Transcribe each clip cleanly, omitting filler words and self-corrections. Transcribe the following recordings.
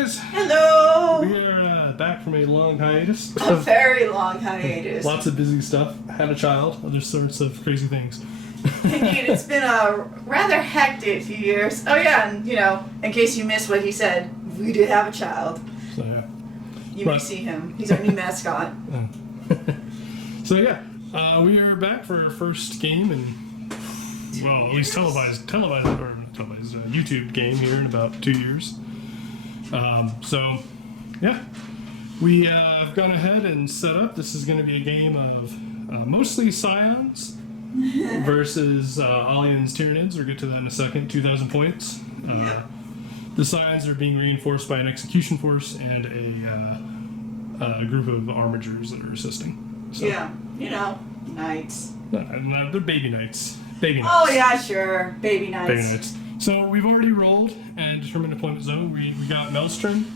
guys! Hello! We are back from a long hiatus. A very long hiatus. Lots of busy stuff. Had a child, other sorts of crazy things. Indeed, it's been a rather hectic few years. Oh yeah, and in case you missed what he said, we did have a child. So yeah. You may see him. He's our new mascot. So yeah, we are back for our first game and, well, at least televised YouTube game here in about 2 years. So yeah, we have gone ahead and set up. This is going to be a game of mostly Scions versus Alian's Tyranids. We'll get to that in a second. 2,000 points. The Scions are being reinforced by an execution force and a group of armigers that are assisting. So, yeah, knights. No, they're baby knights. Baby knights. Oh yeah, sure, baby knights. Baby knights. So we've already rolled and determined deployment zone. We got Maelstrom,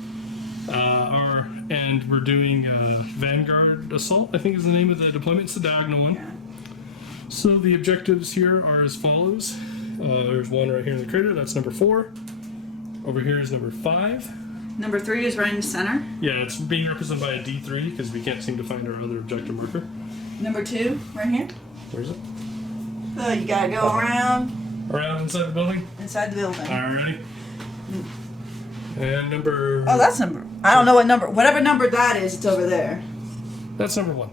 and we're doing Vanguard Assault, I think is the name of the deployment. It's the diagonal one. Yeah. So the objectives here are as follows. There's one right here in the crater. That's number 4. Over here is number 5. Number 3 is right in the center. Yeah, it's being represented by a D3 because we can't seem to find our other objective marker. Number 2, right here. Where is it? You gotta go around. Around inside the building? Inside the building. Alrighty. And number... Oh, that's number... I don't know what number... Whatever number that is, it's over there. That's number 1.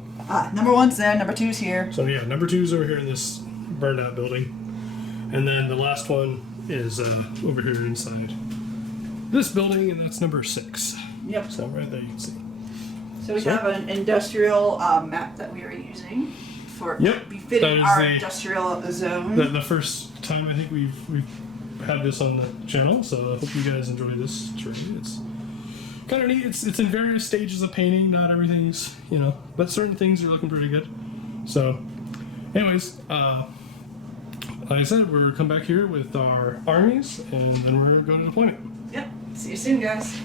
Number 1's there, number 2's here. So yeah, number 2 is over here in this burned out building. And then the last one is over here inside this building, and that's number 6. Yep. So right there you can see. So we have an industrial map that we are using for befitting our industrial zone. The first time I think we've had this on the channel, so I hope you guys enjoy this terrain. It's kind of neat. It's in various stages of painting. Not everything's, but certain things are looking pretty good. So, anyways, like I said, we're come back here with our armies, and then we're going to go to deployment. Yep. See you soon, guys.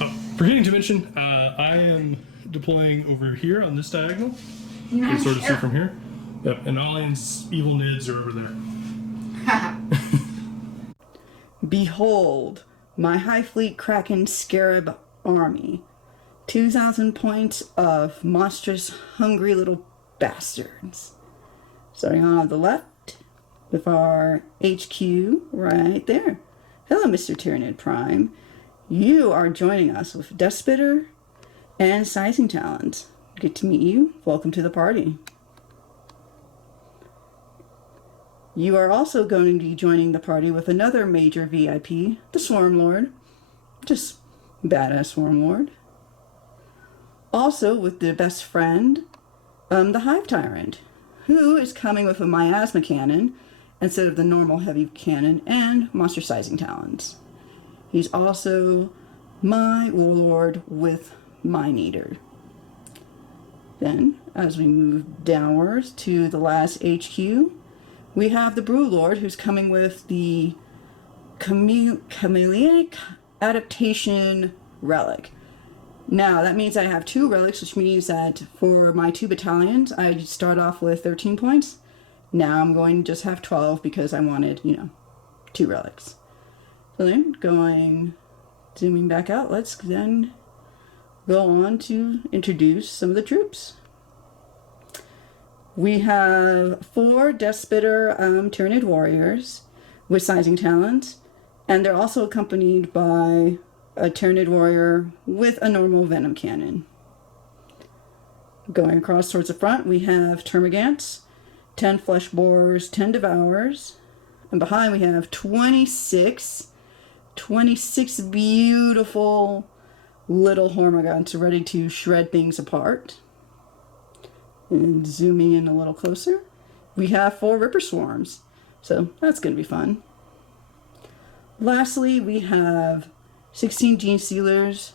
Oh, forgetting to mention, I am deploying over here on this diagonal. You can sort of see from here. Yep, and Alian's evil nids are over there. Behold, my High Fleet Kraken Scarab army. 2,000 points of monstrous, hungry little bastards. Starting on the left with our HQ right there. Hello, Mr. Tyranid Prime. You are joining us with Deathspitter and Sizing Talent. Good to meet you. Welcome to the party. You are also going to be joining the party with another major VIP, the Swarm Lord. Just badass Swarm Lord. Also with the best friend, the Hive Tyrant, who is coming with a miasma cannon instead of the normal heavy cannon and monster sizing talents. He's also my warlord with Mine Eater. Then, as we move downwards to the last HQ, we have the Brew Lord, who's coming with the Chameleonic Adaptation Relic. Now, that means I have 2 relics, which means that for my 2 battalions, I start off with 13 points. Now I'm going to just have 12 because I wanted, 2 relics. So then, zooming back out, let's then go on to introduce some of the troops. We have 4 Deathspitter Tyranid warriors with sizing talents, and they're also accompanied by a Tyranid warrior with a normal venom cannon. Going across towards the front, we have Termagants, 10 flesh borers, 10 devourers, and behind we have 26 beautiful little hormigons ready to shred things apart. And zooming in a little closer, we have 4 Ripper Swarms, so that's going to be fun. Lastly, we have 16 Gene Sealers.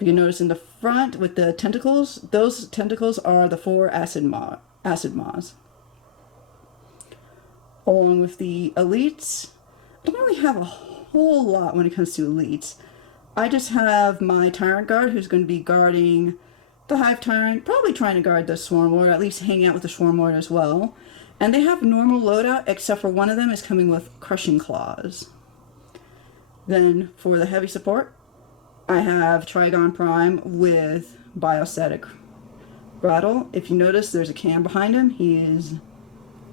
You can notice in the front with the tentacles, those tentacles are the 4 Acid Maws. Along with the elites, I don't really have a whole lot when it comes to elites. I just have my Tyrant Guard, who's going to be guarding the Hive Tyrant, probably trying to guard the Swarm Lord, at least hang out with the Swarm Lord as well. And they have normal loadout, except for one of them is coming with Crushing Claws. Then, for the heavy support, I have Trigon Prime with Biostatic Rattle. If you notice, there's a can behind him. He is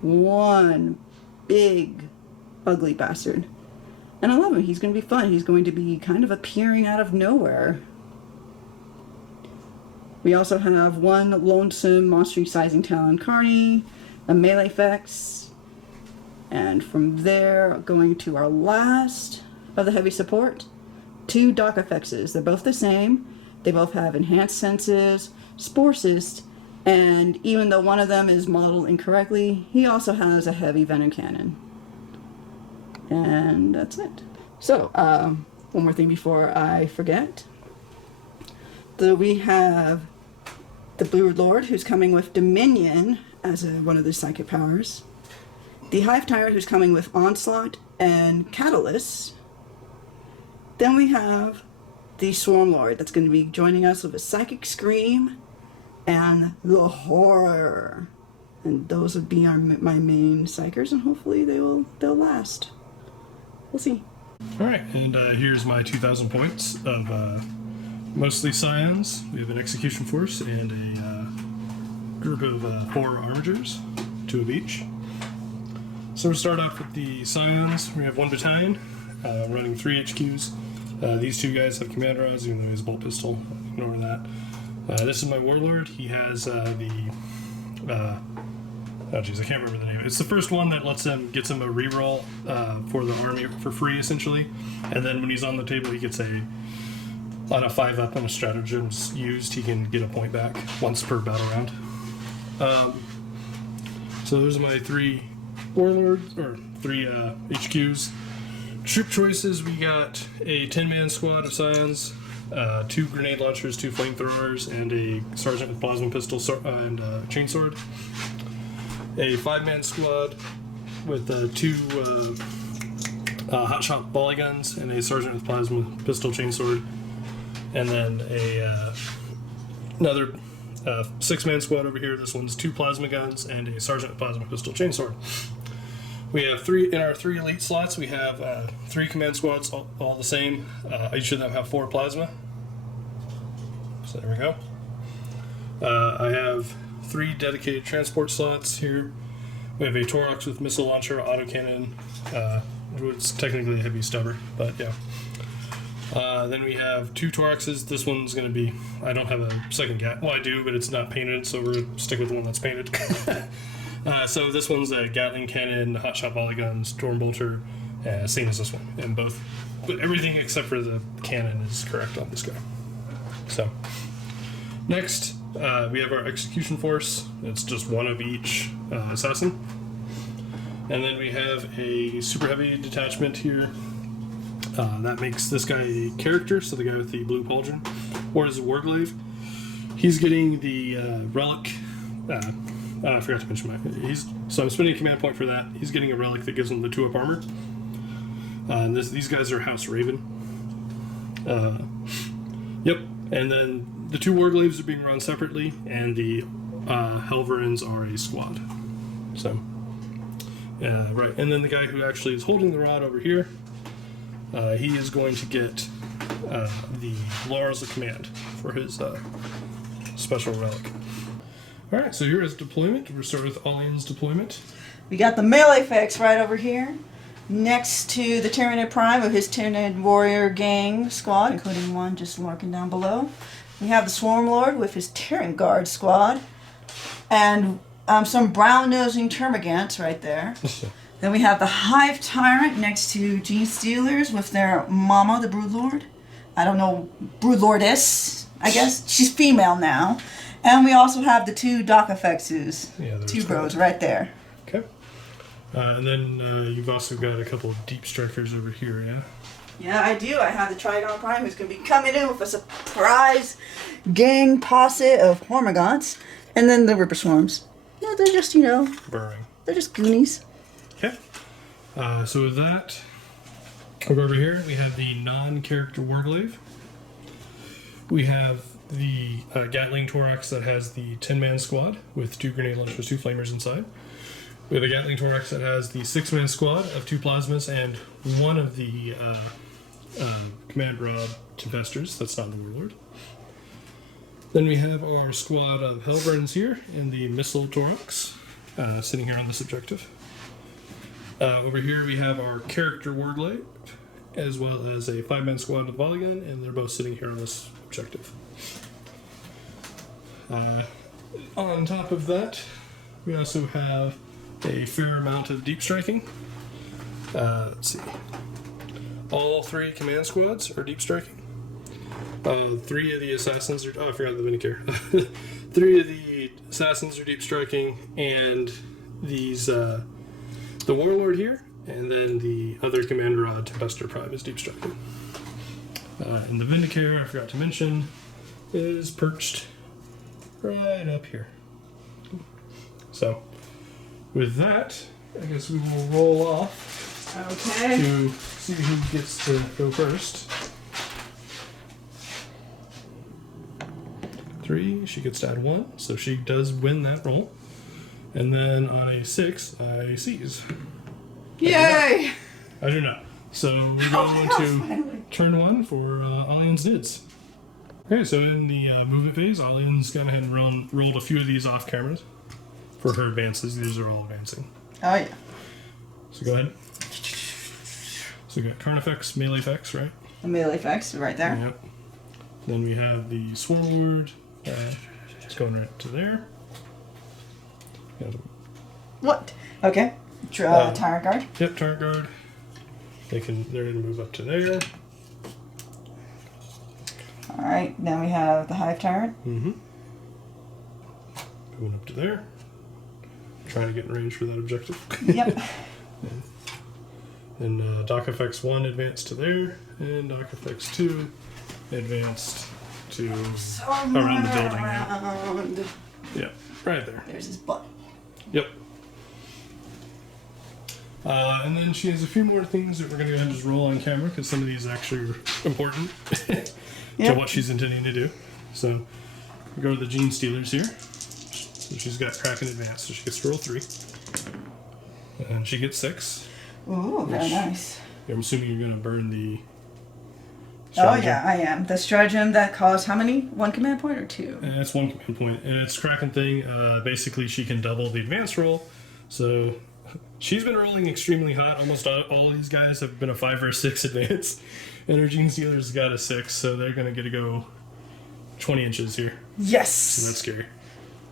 one big, ugly bastard. And I love him. He's going to be fun. He's going to be kind of appearing out of nowhere. We also have one lonesome monster sizing Talon Carney, a melee effects, and from there, going to our last of the heavy support, 2 Doc effects. They're both the same. They both have enhanced senses, spore cyst, and even though one of them is modeled incorrectly, he also has a heavy venom cannon. And that's it. So, one more thing before I forget. We have the Blue Lord, who's coming with Dominion as one of the psychic powers. The Hive Tyrant, who's coming with Onslaught and Catalyst. Then we have the Swarm Lord, that's going to be joining us with a Psychic Scream and the Horror. And those would be my main psychers, and hopefully they'll last. We'll see. Alright, and here's my 2,000 points of mostly Scions. We have an Execution Force and a group of 4 armigers, 2 of each. So we'll start off with the Scions. We have 1 battalion, running 3 HQs. These 2 guys have command rods, even though he has a bolt pistol. Ignore that. This is my Warlord. He has oh geez, I can't remember the name. It's the first one that gets him a reroll for the army for free, essentially. And then when he's on the table, he gets on a 5-up when a stratagem's used, he can get a point back once per battle round. So those are my 3 warlords, or 3 HQs. Troop choices, we got a 10-man squad of Scions, 2 grenade launchers, 2 flamethrowers, and a sergeant with plasma pistol and chainsword. A 5-man squad with 2 hotshot volley guns and a sergeant with plasma pistol chainsword, and then another 6-man squad over here. This one's 2 plasma guns and a sergeant with plasma pistol chainsword. We have 3 in our 3 elite slots. We have 3 command squads, all the same. Each of them have 4 plasma. So there we go. I have 3 dedicated transport slots here. We have a Torx with missile launcher, autocannon. It's technically a heavy stubber, but yeah. Then we have 2 Torxes. This one's going to be, I don't have a second gat. Well, I do, but it's not painted, so we're going to stick with the one that's painted. So this one's a Gatling cannon, hotshot volley gun, storm bolter, same as this one. And both, but everything except for the cannon is correct on this guy. So, next, we have our execution force. It's just 1 of each assassin. And then we have a super heavy detachment here. That makes this guy a character, so the guy with the blue pauldron, or is a warglaive. He's getting the relic. I forgot to mention so I'm spending a command point for that. He's getting a relic that gives him the 2-up armor. And these guys are House Raven. Yep. And then the 2 warglaives are being run separately, and the Helverins are a squad. So, right. And then the guy who actually is holding the rod over here, he is going to get the Laurels of Command for his special relic. Alright, so here is deployment. We'll start with Alian's deployment. We got the melee effects right over here, next to the Tyranid Prime of his Tyranid Warrior Gang squad, including one just lurking down below. We have the Swarm Lord with his Tyrant Guard squad, and some brown-nosing termagants right there. Then we have the Hive Tyrant next to Gene Stealers with their mama, the Broodlord. I don't know, Broodlordess, I guess. She's female now. And we also have the 2 Doc Effects, 2 bros right there. Okay. And then you've also got a couple of Deep Strikers over here, yeah? Yeah, I do. I have the Trigon Prime who's going to be coming in with a surprise gang posse of Hormigons. And then the Ripper Swarms. No, they're just, burrowing. They're just goonies. Okay. So with that, over here, we have the non-character Warglaive. We have the Gatling Torx that has the 10-man squad with 2 grenade launchers, 2 flamers inside. We have a Gatling Torx that has the 6-man squad of 2 plasmas and 1 of the Command Rod Tempestus, that's not the Warlord. Then we have our squad of Hellburns here in the Missile Thorax, sitting here on this objective. Over here we have our character Wardlight, as well as a 5-man squad of Alian, and they're both sitting here on this objective. On top of that, we also have a fair amount of deep striking. Let's see. All 3 command squads are deep striking. 3 of the assassins are... Oh, I forgot the Minicare. 3 of the assassins are deep striking, and these... the Warlord here, and then the other Commander Rod Tempestus Prime is deep striking. And the Vindicare, I forgot to mention, is perched right up here. So, with that, I guess we will roll off to see who gets to go first. 3, she gets to add 1, so she does win that roll. And then on a 6, I seize. Yay! I do not. So we're going to turn 1 for Alian's Nids. Okay, so in the movement phase, Alian's gone ahead and rolled a few of these off cameras for her advances. These are all advancing. Oh, yeah. So go ahead. So we got Carnifex, melee effects, right? The melee effects right there. Yep. Then we have the Swarmlord. It's going right to there. What? Okay. Tyrant Guard. Yep, Tyrant Guard. They're gonna move up to there. Alright, then we have the Hive Tyrant. Mm-hmm. Going up to there. Trying to get in range for that objective. Yep. And Doc Effects 1 advanced to there, and Doc Effects 2 advanced to around the building. Yeah, right there. There's his butt. Yep. And then she has a few more things that we're going to go ahead and just roll on camera, because some of these actually are important to what she's intending to do. So we go to the Gene Stealers here. So she's got Kraken Advance, so she gets to roll 3. And she gets 6. Ooh, very nice. I'm assuming you're going to burn the stratagem. Oh, yeah, I am. The stratagem that costs how many? 1 command point or 2? It's 1 command point. And it's Kraken thing. Basically, she can double the advance roll. So she's been rolling extremely hot. Almost all these guys have been a 5 or a 6 advance. And her Gene Stealer's got a 6, so they're going to get to go 20 inches here. Yes! So that's scary.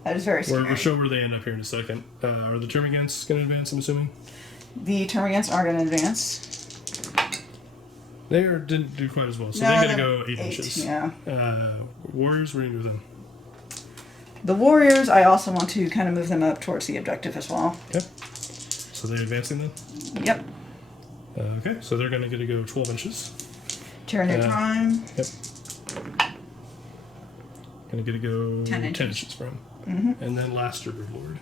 That is very scary. We'll show where they end up here in a second. Are the Termagants going to advance, I'm assuming? The Termagants are going to advance. They didn't do quite as well, so they're going to go 8 inches. Yeah. Warriors, what are you going to do with them? The Warriors, I also want to kind of move them up towards the objective as well. Okay. So they're advancing then? Yep. Okay, so they're going to get to go 12 inches. Tyranid Prime. Yep. Going to get to go 10 inches from. Mm-hmm. And then Laster Broodlord.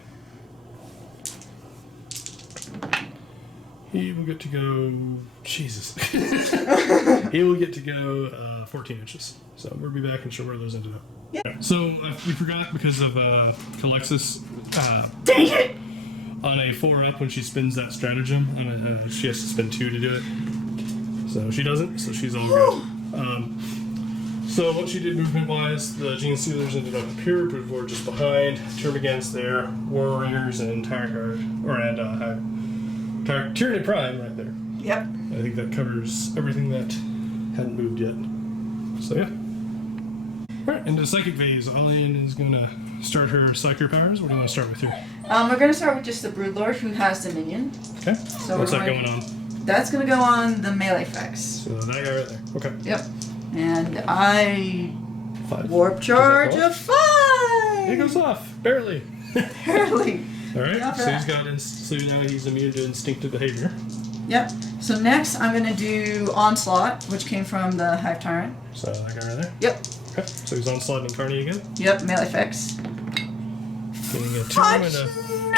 He will get to go... Jesus. He will get to go 14 inches. So we'll be back and show where those ended up. Yep. So we forgot because of Calexis. Dang it! On a 4-up, when she spins that stratagem, she has to spend 2 to do it. So she doesn't, so she's all good. So what she did movement-wise, the Gene Stealers ended up up here, Broodlord just behind, Termagants there, Warriors and Tyrant Guard, Tyranid Prime right there. Yep. I think that covers everything that hadn't moved yet. So yeah. Alright, into Psychic Phase, Alian is going to start her Psyker powers. What do you want to start with here? We're going to start with just the Broodlord, who has Dominion. Okay. So what's that going on? That's going to go on the melee effects. So that guy right there. Okay. Yep. And I... 5. Warp charge of 5! It goes off. Barely. Barely. Alright, so he's got so now he's immune to instinctive behavior. Yep. So next I'm going to do Onslaught, which came from the Hive Tyrant. So that guy right there? Yep. Okay, so he's Onslaught and Carney again? Yep, melee effects. Getting a 2 and a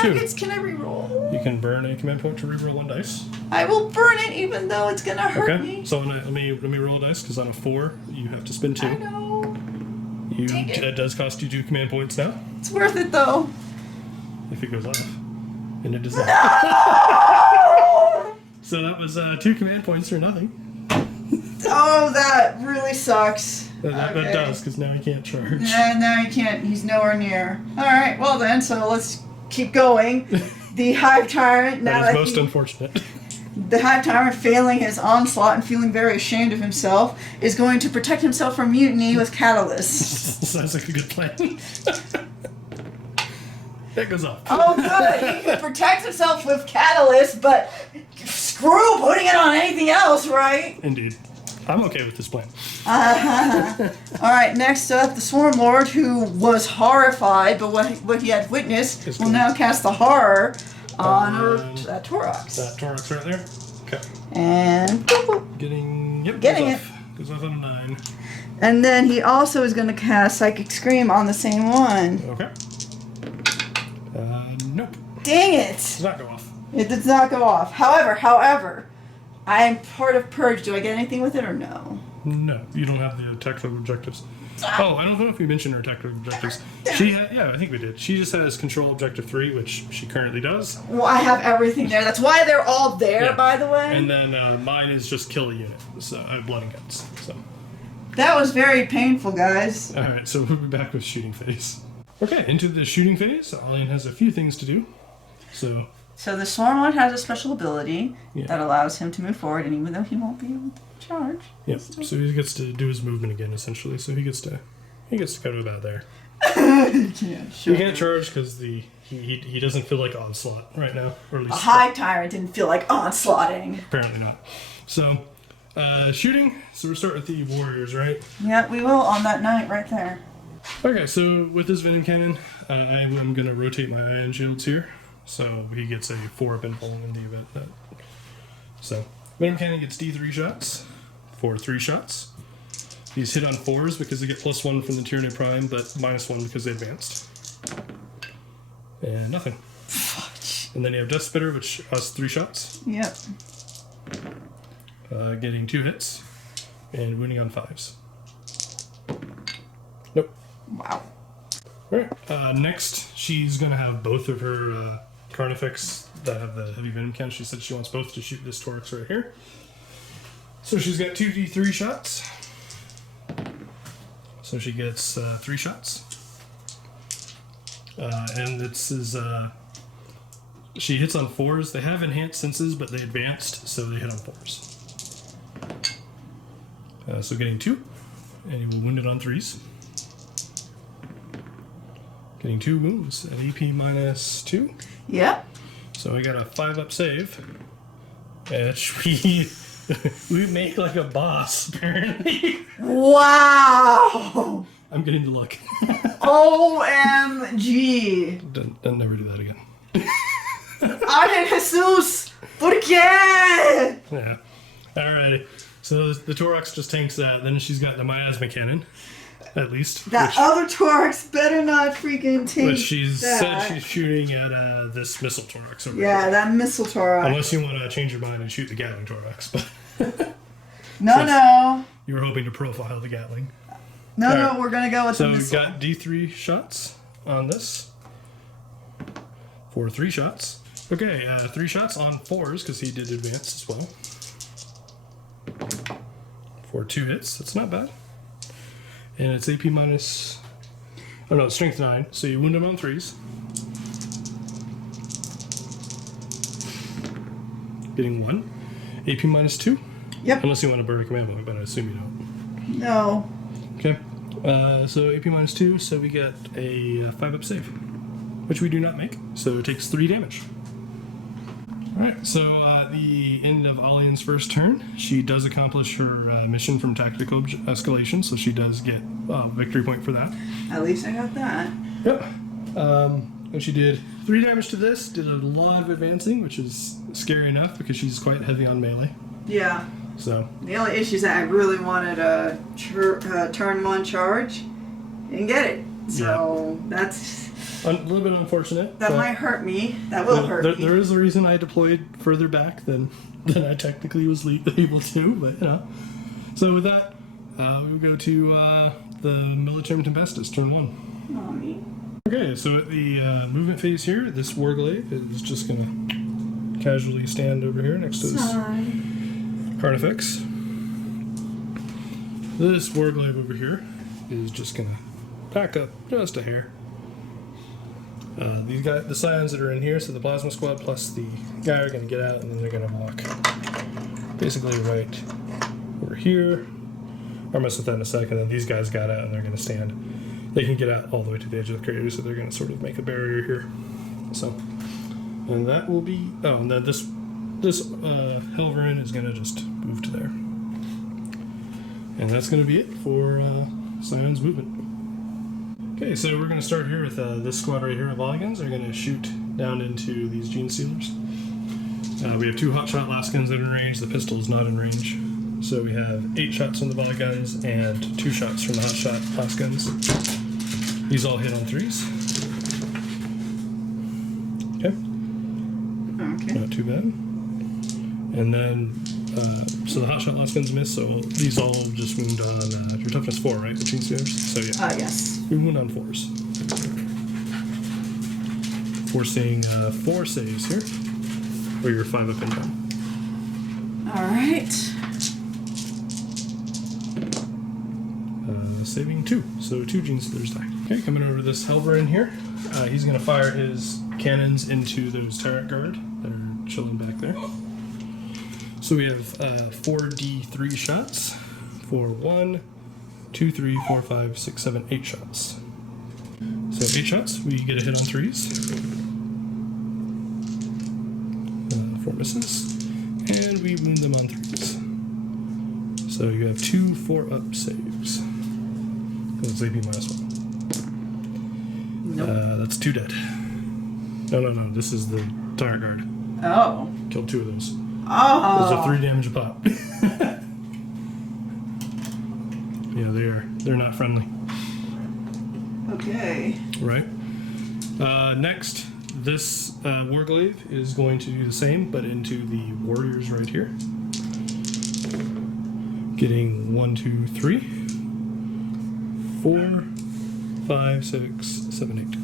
2. Nuggets, can I reroll? You can burn a command point to reroll 1 dice. I will burn it even though it's going to hurt me. So let me roll a dice, because on a 4, you have to spend 2. I know. That does cost you 2 command points now. It's worth it though. If it goes off. And it does not. No! So that was 2 command points or nothing. Oh, that really sucks. That does, because now he can't charge. Yeah, now he can't. He's nowhere near. Alright, well then, so let's keep going. The Hive Tyrant, now that is most unfortunate. The Hive Tyrant, failing his onslaught and feeling very ashamed of himself, is going to protect himself from mutiny with Catalyst. Sounds like a good plan. That goes off. Oh, good. He can protect himself with Catalyst, but screw putting it on anything else, right? Indeed. I'm okay with this plan. Alright, next up, the Swarm Lord, who was horrified by what he had witnessed, will now cast the horror on that Torox. That Torox right there? Okay. And Getting it. Goes off on 9. And then he also is going to cast Psychic Scream on the same one. Okay. Nope. Dang it! Does not go off. It does not go off. However, I am part of Purge. Do I get anything with it or no? No, you don't have the tactical objectives. Oh, I don't know if we mentioned her tactical objectives. Yeah, I think we did. She just has control objective 3, which she currently does. Well, I have everything there. That's why they're all there, Yeah. by the way. And then mine is just kill a unit. So I have blood and guts. So. That was very painful, guys. All right, so we'll be back with shooting phase. Okay, into the shooting phase. Alian has a few things to do. So the Swarm Lord has a special ability Yeah. that allows him to move forward, and even though he won't be able to charge. Yep. So he gets to do his movement again, essentially. So he gets to go to about there. Yeah, sure. He can't charge because he doesn't feel like onslaught right now, or at A least Hive Tyrant didn't feel like onslaughting. apparently not. So shooting. So we'll start with the warriors, right? Yeah, we will on that night right there. Okay. So with this venom cannon, I am going to rotate my ion shields here, so he gets a 4-up infall in the event that. So venom cannon gets D3 shots for 3 shots. These hit on 4s because they get +1 from the Tyranid Prime, but -1 because they advanced. And nothing. And then you have Death Spitter, which has 3 shots. Yep. Getting 2 hits. And wounding on 5s. Nope. Wow. Alright. Next, she's going to have both of her Carnifex that have the heavy venom cannon. She said she wants both to shoot this Torox right here. So she's got 2d3 shots. So she gets 3 shots. And this is, she hits on 4s. They have enhanced senses, but they advanced, so they hit on 4s. So getting 2, and he will wound it on 3s. Getting 2 wounds at AP -2. Yep. So we got a 5-up save. Which we make like a boss, apparently. Wow! I'm getting the luck. OMG! Don't never do that again. Ay, Jesus! ¿Por qué? Yeah. Alrighty. So the Torox just tanks that. Then she's got the miasma cannon, at least. That other Torox better not freaking take But she's that. said she's shooting at this missile Torox over Yeah, here. that missile Torox. Unless you want to change your mind and shoot the Gatling Torox. But No. you were hoping to profile the Gatling. No, Alright. we're gonna go with So the we've missile. got D3 shots on this. For 3 shots. Okay, 3 shots on 4s, because he did advance as well. For 2 hits, that's not bad. And it's AP minus... Oh no, it's strength 9, so you wound him on 3s. Getting 1. AP -2. Yep. Unless you want to burn a command point, but I assume you don't. No. Okay, so AP -2, so we get a 5-up save, which we do not make, so it takes 3 damage. Alright, so the end of Alian's first turn, she does accomplish her mission from tactical escalation, so she does get a victory point for that. At least I got that. Yep. And she did 3 damage to this, did a lot of advancing, which is scary enough because she's quite heavy on melee. Yeah. So The only issue is that I really wanted a turn 1 charge and get it. So that's... a little bit unfortunate. That but might hurt me. That will hurt me. There is a reason I deployed further back than I technically was able to, but you know. So with that, we go to the Militarum Tempestus, turn 1. Oh, me. Okay, so at the movement phase here, this Warglaive is just going to casually stand over here next to this Carnifex. This warglaive over here is just gonna back up just a hair. These guys, the Scions that are in here, so the plasma squad plus the guy are gonna get out, and then they're gonna walk basically right over here. I'll mess with that in a second. And these guys got out, and they're gonna stand. They can get out all the way to the edge of the crater, so they're gonna sort of make a barrier here. So, and that will be. Oh, and then this Helverin is gonna just move to there. And that's going to be it for Scions movement. Okay, so we're going to start here with this squad right here of Alians. They're going to shoot down into these gene stealers. We have 2 hotshot lasguns that are in range. The pistol is not in range. So we have 8 shots from the volley guns and 2 shots from the hotshot lasguns. These all hit on 3s. Okay. Not too bad. And then so the hotshot lasguns miss, so these all just wound on your toughness 4, right? The gene stealers? So yeah. Yes. We wound on 4s. Forcing 4 saves here. Or you're 5 up and down. Alright. Saving 2. So 2 gene stealers die. Okay, coming over to this Helverin here. He's going to fire his cannons into those turret guard that are chilling back there. So we have 4d3 shots for 1, 2, 3, 4, 5, 6, 7, 8 shots. So 8 shots, we get a hit on 3s. 4 misses. And we wound them on 3s. So you have 2 4-up saves. That's AP -1. Nope. That's 2 dead. No. This is the tire guard. Oh. Killed 2 of those. Oh. Those are 3 damage a pop. Yeah, they're not friendly. Okay. Right. Next, this warglaive is going to do the same, but into the warriors right here. Getting 1, 2, 3, 4, 5, 6, 7, 8.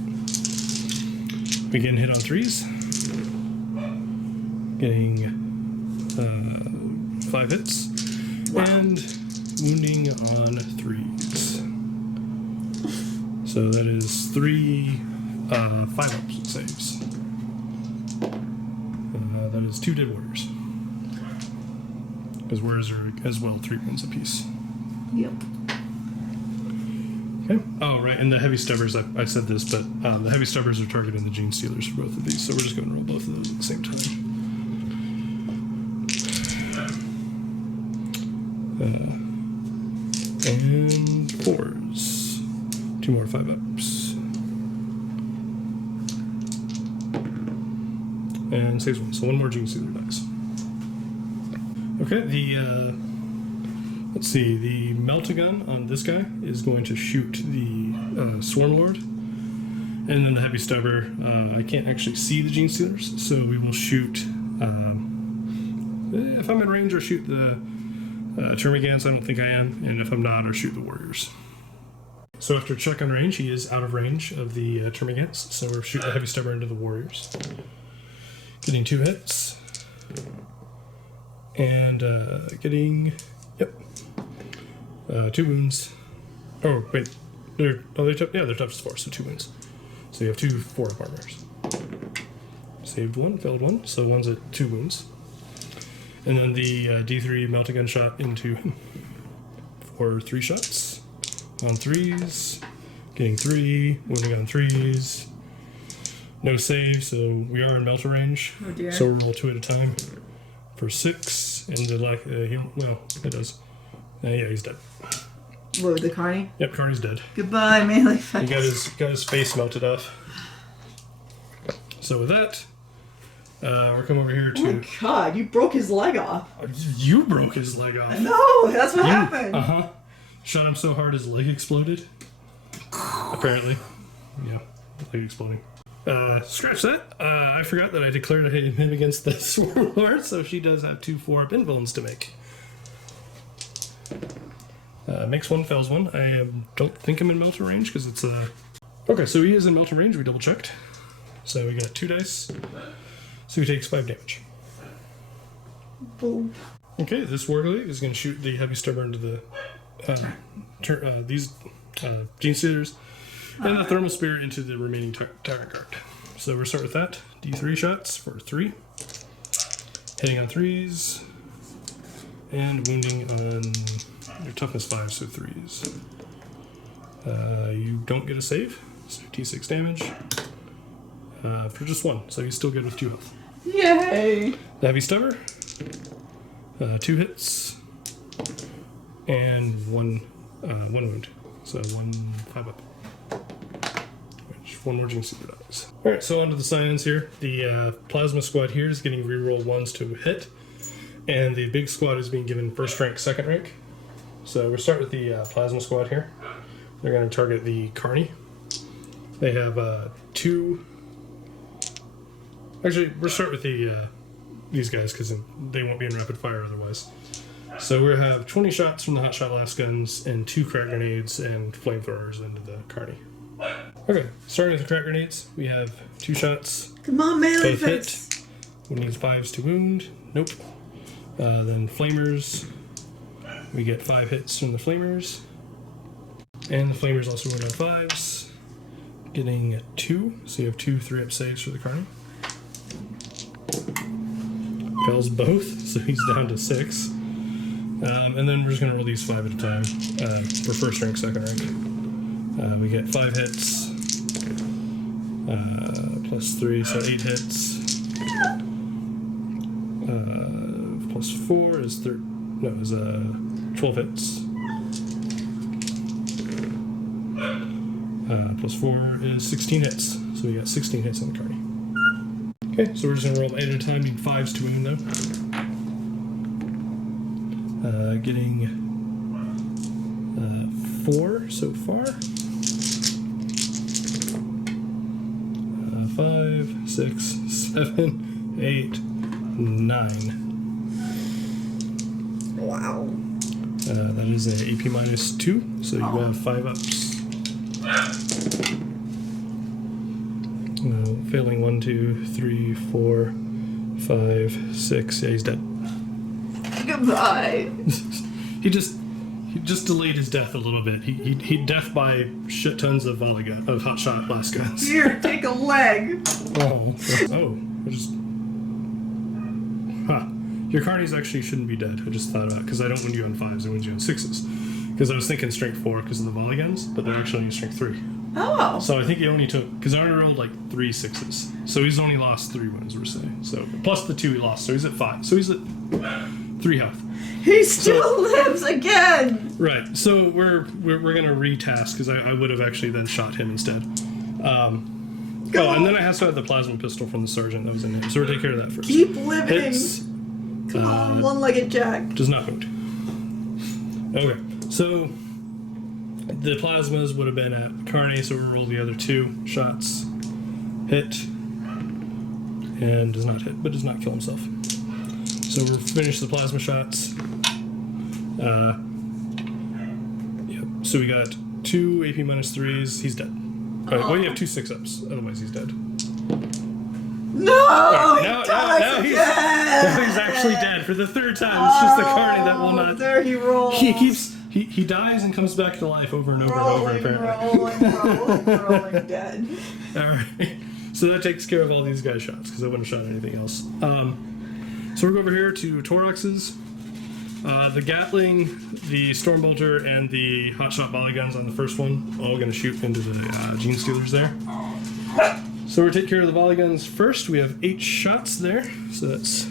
We get hit on 3s. Getting 5 hits. Wow. And wounding on 3s. So that is 3 5-up saves. That is 2 dead warriors. Because warriors are as well 3 wounds apiece. Yep. Okay. Oh, right. And the heavy stubbers, I said this, but the heavy stubbers are targeting the gene stealers for both of these. So we're just going to roll both of those at the same time. And 4s. 2 more 5-ups. And saves 1. So 1 more gene stealer dies. Okay, let's see, the meltagun on this guy is going to shoot the Swarm Lord. And then the heavy stubber, I can't actually see the gene stealers, so we will shoot, if I'm in range, or shoot the Termagants. I don't think I am, and if I'm not, I'll shoot the warriors. So after check on range, he is out of range of the Termagants, so we're shooting the heavy stubber into the warriors. Getting 2 hits. And getting, 2 wounds. Oh, wait. They're toughness 4, so 2 wounds. So you have 2 4-up armors. Saved 1, failed 1, so 1's at 2 wounds. And then the D3 meltagun shot into him for 3 shots on 3s, getting 3, wounding on 3s. No save, so we are in melter range. Oh dear. So we'll roll 2 at a time for 6, and it does. Yeah, he's dead. What, the Carney? Yep, Carney's dead. Goodbye, melee He fight. got his face melted off. So with that, we're coming over here Oh my to. god, you broke his leg off. You broke his leg off. No, that's what happened. Shot him so hard his leg exploded. Apparently. Yeah, leg exploding. Scratch that. I forgot that I declared him against the Swarm Lord, so she does have 2 4-up invulns to make. Makes 1, fails 1. I don't think I'm in melter range because it's Okay, so he is in melter range. We double checked. So we got 2 dice. So he takes 5 damage. Boom. Okay, this warglaive is going to shoot the heavy stubber into the these Gene Stealers, and the Thermal Spear into the remaining Tyrant Guard. So we'll start with that. D3 shots for 3. Hitting on 3s. And wounding on your toughness 5, so 3s. You don't get a save, so T6 damage. For just 1, so he's still good with 2 health. Yay! The Heavy Stubber. 2 hits. And 1 wound. So 1 5 up. Which 1 more Gene Stealer dies. Alright, so onto the Scions here. The Plasma Squad here is getting reroll 1s to hit. And the big squad is being given 1st rank, 2nd rank. So we'll start with the Plasma Squad here. They're going to target the Carney. They have 2... Actually, we'll start with these guys because they won't be in rapid fire otherwise. So we'll have 20 shots from the hotshot lasguns and 2 crack grenades and flamethrowers into the Carney. Okay, starting with the crack grenades, we have 2 shots. Come on, melee Both face. hit. We need 5s to wound. Nope. Then flamers. We get 5 hits from the flamers. And the flamers also win on 5s. Getting 2, so you have 2 3-up saves for the Carney. Fails both, so he's down to 6. And then we're just going to release 5 at a time for 1st rank, 2nd rank. We get 5 hits, plus 3, so 8 hits. Plus 4 is 12 hits. Plus 4 is 16 hits, so we got 16 hits on the Carney. Okay, so we're just going to roll 8 at a time, need 5s to wound though. Getting 4 so far. 5, 6, 7, 8, 9. Wow. That is an AP minus 2, so you have 5 ups. Failing 1, 2, 3, 4, 5, 6. Yeah, he's dead. Goodbye. He just delayed his death a little bit. He death by shit tons of hotshot lasguns. Here, take a leg. Oh, I just. Huh. Your Carnies actually shouldn't be dead. I just thought about it because I don't win you on 5s. I win you on 6s. Because I was thinking strength 4 because of the volley guns, but they're actually only strength 3. Oh. So I think he only took, because I already rolled like 3 6s. So he's only lost 3 wounds, we're saying. So plus the 2 he lost, so he's at 5. So he's at 3 health. He still lives again. Right. So we're gonna retask because I would have actually then shot him instead. And then I also had the plasma pistol from the sergeant that was in him. So we'll take care of that first. Keep living. Hits. Come on, one-legged Jack. Does not wound. Okay. So the plasmas would have been at Carney, so we roll the other 2 shots. Hit. And does not hit, but does not kill himself. So we'll finish the plasma shots. Yep. So we got 2 AP minus 3s. He's dead. All right. Well, you have 2 6-ups. Otherwise, he's dead. No! Right, now he's actually dead for the 3rd time. It's just the Carney that will not. There he rolls. He dies and comes back to life over and over rolling, and over. Apparently. rolling, dead. All right. So that takes care of all these guys' shots because I wouldn't have shot anything else. So we'll go over here to Thoraxes. The Gatling, the Stormbolter, and the hotshot volley guns on the first one, all going to shoot into the Gene Stealers there. So we'll take care of the volley guns first. We have 8 shots there, so that's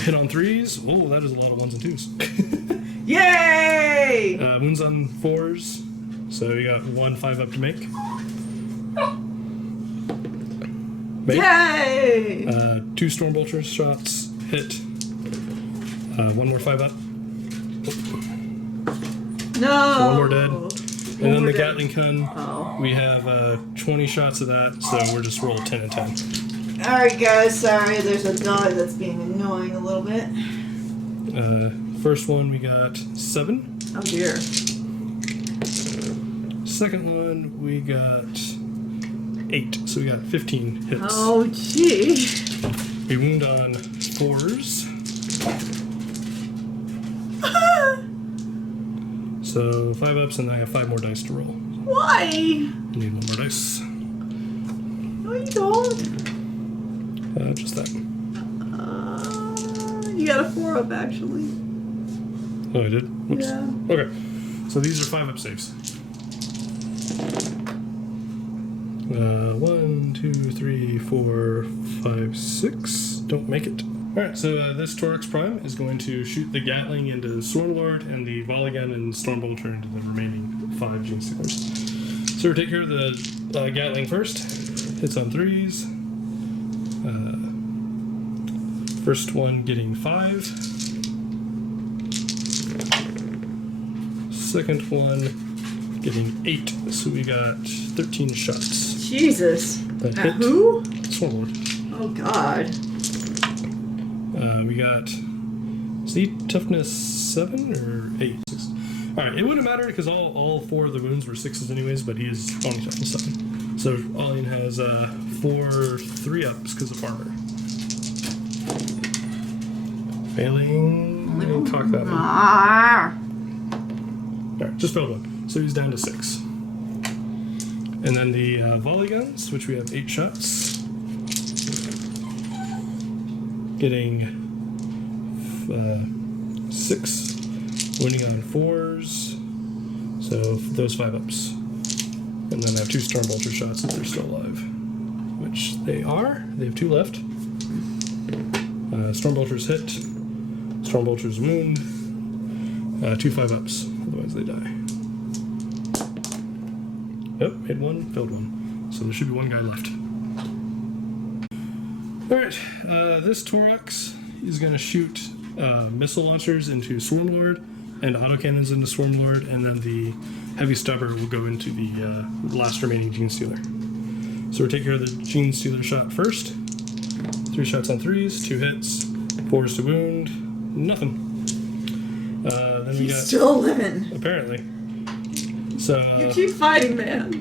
hit on 3s. Oh, that is a lot of 1s and 2s. Yay! Wounds on 4s, so you got 1 5-up to make. Yay! 2 Stormbolter shots, hit. 1 more 5-up. No! So 1 more dead. And then the dead. Gatling gun, we have 20 shots of that, so we're just roll 10 and 10. Alright guys, sorry, there's a dog that's being annoying a little bit. First one we got 7. Oh dear. Second one we got 8, so we got 15 hits. Oh gee. We wound on 4s. 5 ups, and I have 5 more dice to roll. Why? I need 1 more dice. No, you don't. Just that. You got a 4 up, actually. Oh, I did? Whoops. Yeah. Okay. So these are 5 up saves. 1, 2, 3, 4, 5, 6. Don't make it. Alright, so this Torax Prime is going to shoot the Gatling into Stormlord and the volley gun and Stormbolter into the remaining 5 Gene Stealers. So we'll take care of the Gatling first. Hits on 3s. First one getting 5. Second one getting 8. So we got 13 shots. Jesus. That At hit. who? Stormlord. Oh, God. We got, is he toughness 7 or 8? 6. Alright, it wouldn't matter because all 4 of the wounds were 6s anyways, but he is only toughness 7. So Alian has 4 3-ups because of armor. Failing. Cock that one. Alright, just failed 1. So he's down to 6. And then the volley guns, which we have 8 shots. Getting 6, winning on 4s, so those 5 ups. And then I have 2 Stormbolter shots if they're still alive, which they are. They have 2 left. Stormbolters hit, Stormbolters wound, 2 5 ups, otherwise they die. Yep, hit 1, failed 1. So there should be 1 guy left. Alright, this Torax is going to shoot missile launchers into Swarmlord and autocannons into Swarmlord, and then the heavy stubber will go into the last remaining Gene Stealer. So we'll take care of the Gene Stealer shot first. 3 shots on 3s, 2 hits, 4s to wound, nothing. Then we got Still living. apparently. So You keep fighting, man.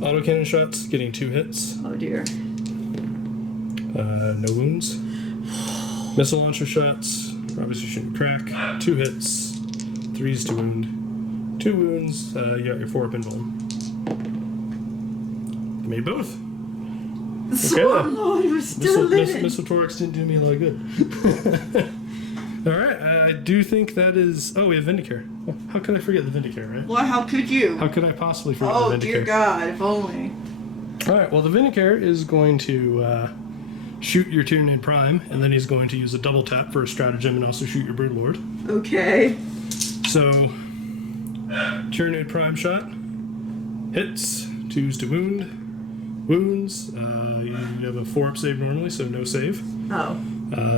autocannon shots getting 2 hits, Oh, dear. no wounds. Missile launcher shots, obviously shouldn't crack. 2 hits, 3s to wound, 2 wounds. You got your 4-up invuln. You made both. Swarmlord was still living. Missile Torax didn't do me a lot of good. Alright, I do think that is... Oh, we have Vindicare. Well, how could I forget the Vindicare, right? Well, how could you? How could I possibly forget Oh, the Vindicare? dear God, if only. Alright, well, the Vindicare is going to shoot your Tyranid Prime, and then he's going to use a double tap for a stratagem and also shoot your Broodlord. Okay. So, Tyranid Prime shot. Hits. 2s to wound. Wounds. You have a 4-up save normally, so no save. Oh.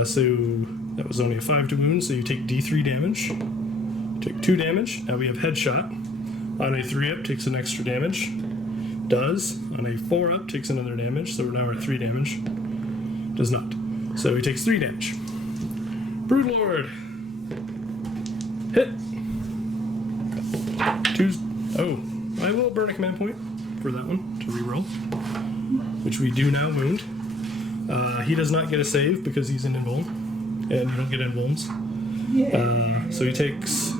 So that was only a 5 to wound, so you take D3 damage. Take 2 damage. Now we have Headshot. On a 3-up, takes an extra damage. Does. On a 4-up, takes another damage, so we're now at 3 damage. Does not. So he takes 3 damage. Broodlord. Hit. 2's. Oh, I will burn a command point for that one to reroll, which we do now wound. He does not get a save because he's in invuln, and you don't get invulns. Yeah. So he takes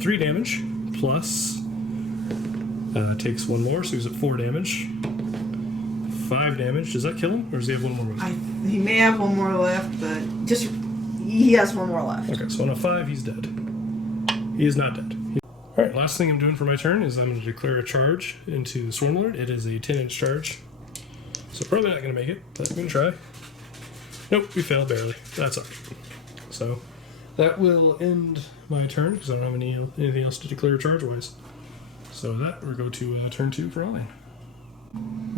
3 damage plus takes 1 more, so he's at 4 damage. 5 damage. Does that kill him, or does he have 1 more left? He may have 1 more left, but just he has 1 more left. Okay, so on a 5, he's dead. He is not dead. Alright, last thing I'm doing for my turn is I'm going to declare a charge into the Swarmlord. It is a 10-inch charge. So probably not going to make it, but I'm going to try. Nope, we failed barely. That's alright. So that will end my turn because I don't have anything else to declare charge-wise. So that, we'll go to turn 2 for Alian.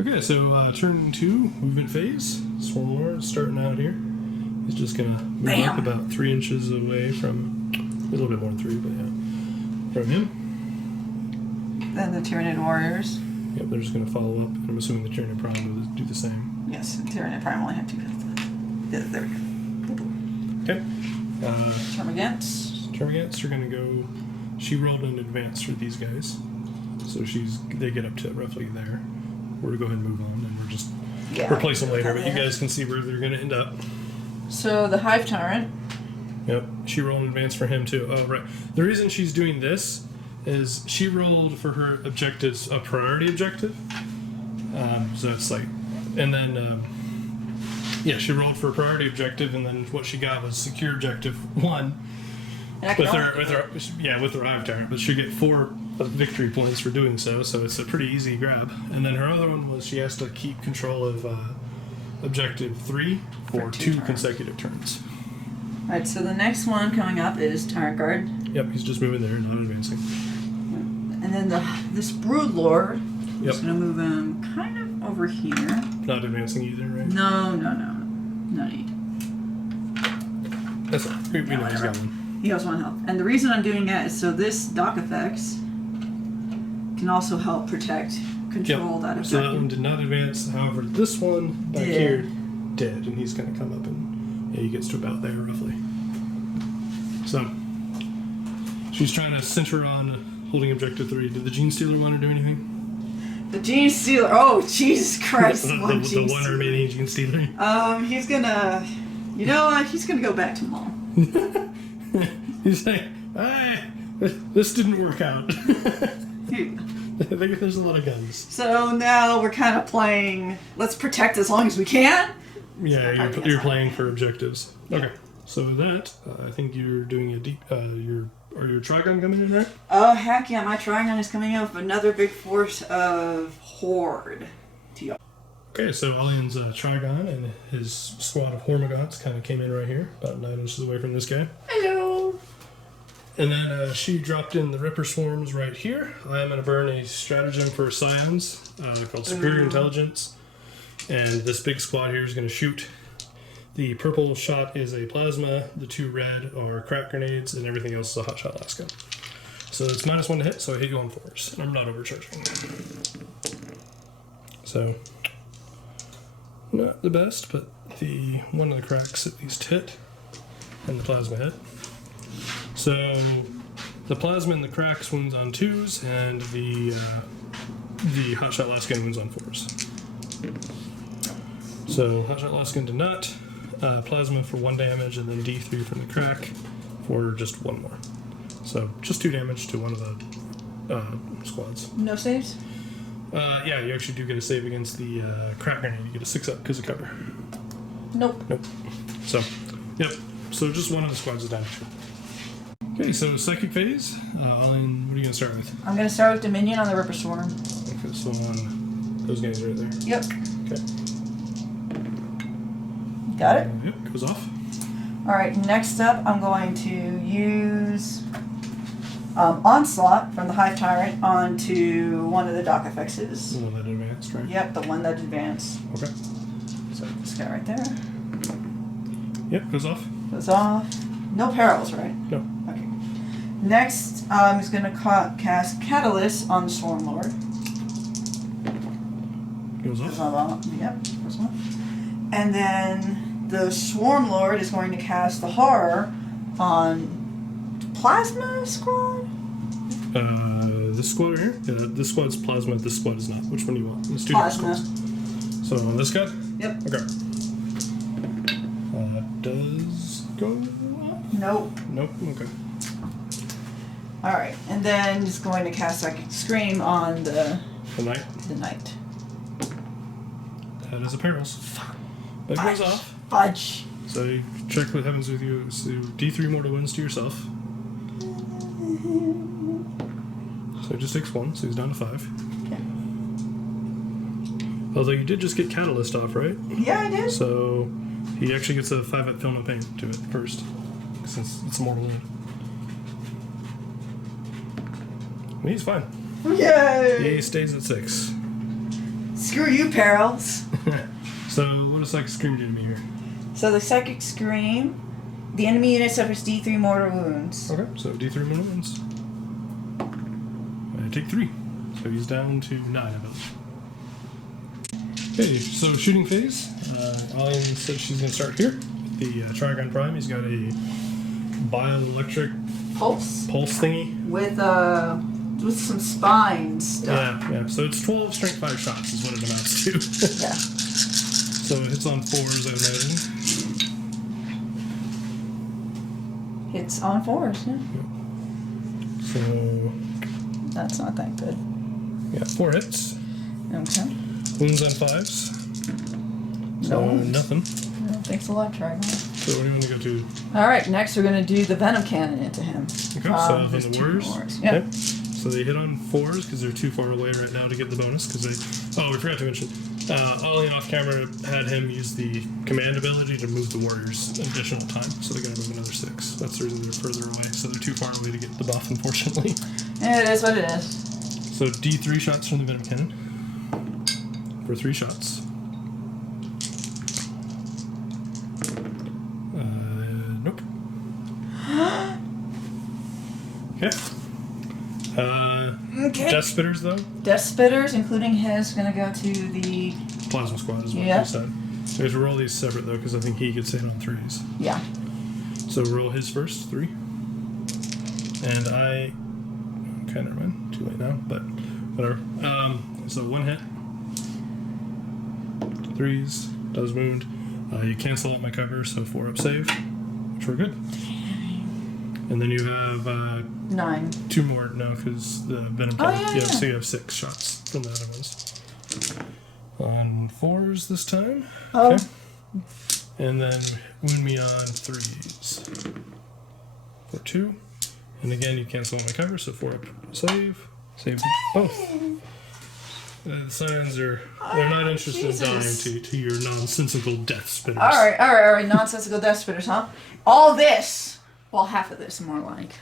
Okay, so turn 2, movement phase. Swarmlord starting out here. He's just going to move up about 3 inches away from, a little bit more than 3, but yeah. From him. Then the Tyranid warriors. Yep, they're just going to follow up. I'm assuming the Tyranid Prime will do the same. Yes, the Tyranid Prime only have 2 hits. Yeah, there we go. Okay. Termagants. Termagants are going to go... She rolled in advance for these guys. So they get up to roughly there. We're going to go ahead and move on, and we'll just replace them later. But you guys can see where they're going to end up. So the Hive Tyrant Yep, she rolled an advance for him too. Oh, right. The reason she's doing this is she rolled for her objectives a priority objective. So it's like, and then, yeah, she rolled for a priority objective, and then what she got was secure objective 1 with her hive tyrant. But she'll get 4 victory points for doing so. So it's a pretty easy grab. And then her other one was she has to keep control of objective 3 for 2 consecutive turns. Alright, so the next one coming up is Tyrant Guard. Yep, he's just moving there, not advancing. And then this Brood Lord Yep. is going to move him kind of over here. Not advancing either, right? No need. That's all right. We know he's got one. He has 1 health. And the reason I'm doing that is so this dock effects can also help protect, control that objective. So that one did not advance. However, this one back here did, and he's going to come up and he gets to about there roughly. So she's trying to center on holding objective 3. Did the Gene Stealer want to do anything? The Gene Stealer. Oh, Jesus Christ! the one remaining Gene Stealer. He's gonna. You know what? He's gonna go back to mom. He's like, this didn't work out. I think there's a lot of guns. So now we're kind of playing. Let's protect as long as we can. Yeah, you're playing for objectives. Okay, so that I think you're doing a deep. Are your Trigon coming in, right? Oh heck yeah! My Trigon is coming in with another big force of Horde. Okay, so Alian's Trigon and his squad of Hormigons kind of came in right here, about 9 inches away from this guy. Hello. And then she dropped in the Ripper Swarms right here. I am going to burn a stratagem for Scions called Superior Intelligence. And this big squad here is going to shoot. The purple shot is a plasma, the 2 red are crack grenades, and everything else is a hot shot lasca. So it's -1 to hit, so I hit you on 4s. I'm not overcharging. So, not the best, but the one of the cracks at least hit, and the plasma hit. So the plasma and the cracks wounds on 2s, and the hotshot lascan wounds on 4s. So hotshot lascan did not. Plasma for 1 damage, and then D3 from the crack for just 1 more. So just 2 damage to one of the squads. No saves? Yeah, you actually do get a save against the crack grenade. You get a 6-up because of cover. Nope. So, yep. So just one of the squads is down. Okay, so psychic phase. Alian, what are you going to start with? I'm going to start with Dominion on the Ripper Swarm. Okay, so on those guys right there. Yep. Okay. Got it? Yep, goes off. Alright, next up I'm going to use Onslaught from the Hive Tyrant onto one of the dock effects. The one that advanced, right? Yep, the one that advanced. Okay. So this guy right there. Yep, goes off. Goes off. No perils, right? No. Okay. Next, he's going to cast Catalyst on the Swarm Lord. Goes Goes off. on. Yep, goes on. And then the Swarm Lord is going to cast the Horror on Plasma Squad? This squad right here? Yeah, this squad's plasma, this squad is not. Which one do you want? Let's do Plasma. So on this guy? Yep. Okay. Does go up? Nope. Nope, okay. Alright, and then he's going to cast Psychic Scream on the Knight? Knight. That is a perils. But it goes off. Fudge. So you check what happens with you. So D3 mortal wounds to yourself. So it just takes 1, so he's down to 5. Okay. Although you did just get Catalyst off, right? Yeah, I did. So he actually gets a 5-up Feel No Pain to it first, since it's a mortal wound. And he's fine. Yay! He stays at 6. Screw you, Perils. So what does Psychic Scream do to me here? So the Psychic Scream, the enemy unit suffers D3 mortal wounds. Okay, so D3 mortal wounds. I take 3. So he's down to 9, I believe. Okay, so shooting phase. Alian said she's going to start here with the Trigon Prime. He's got a bioelectric Pulse thingy. with some spine stuff. Yeah. So it's 12 strength 5 shots is what it amounts to. Yeah. So it hits on 4s, I'm noting. Hits on 4s, yeah. So, That's not that good. yeah, 4 hits. Okay. Wounds on 5s. So, No. nothing. No, thanks a lot, Dragon. So, what do you want to go to? Alright, next we're going to do the Venom Cannon into him. Okay, so on his the 2 Warriors. Yeah. Yep. So they hit on 4s because they're too far away right now to get the bonus. Because they, oh, we forgot to mention, Alian off camera had him use the command ability to move the Warriors an additional time, so they got to move another 6. That's the reason they're further away. So they're too far away to get the buff, unfortunately. It is what it is. So D3 shots from the Venom Cannon for 3 shots. Nope. Okay. Okay. Death Spitters, though? Death Spitters, including his, going to go to the... Plasma Squad is what Yeah. you said. So we have to roll these separate, though, because I think he gets hit on 3s. Yeah. So roll his first, 3. And I... Okay, never mind. Too late now, but whatever. So 1 hit. 3s. Does wound. You cancel out my cover, so 4 up save. Which we're good. And then you have 9. 2 more, no, because the Venom Oh, Cannon. yeah. So you have 6 shots from the other ones. On 4s this time. Oh. Okay. And then wound me on 3s. For 2. And again, you cancel out my cover, so 4 up save. Save both. The Scions are, they're not interested in dying to your nonsensical death spitters. Alright. Nonsensical Death Spitters, huh? All this. Well, half of this, more like.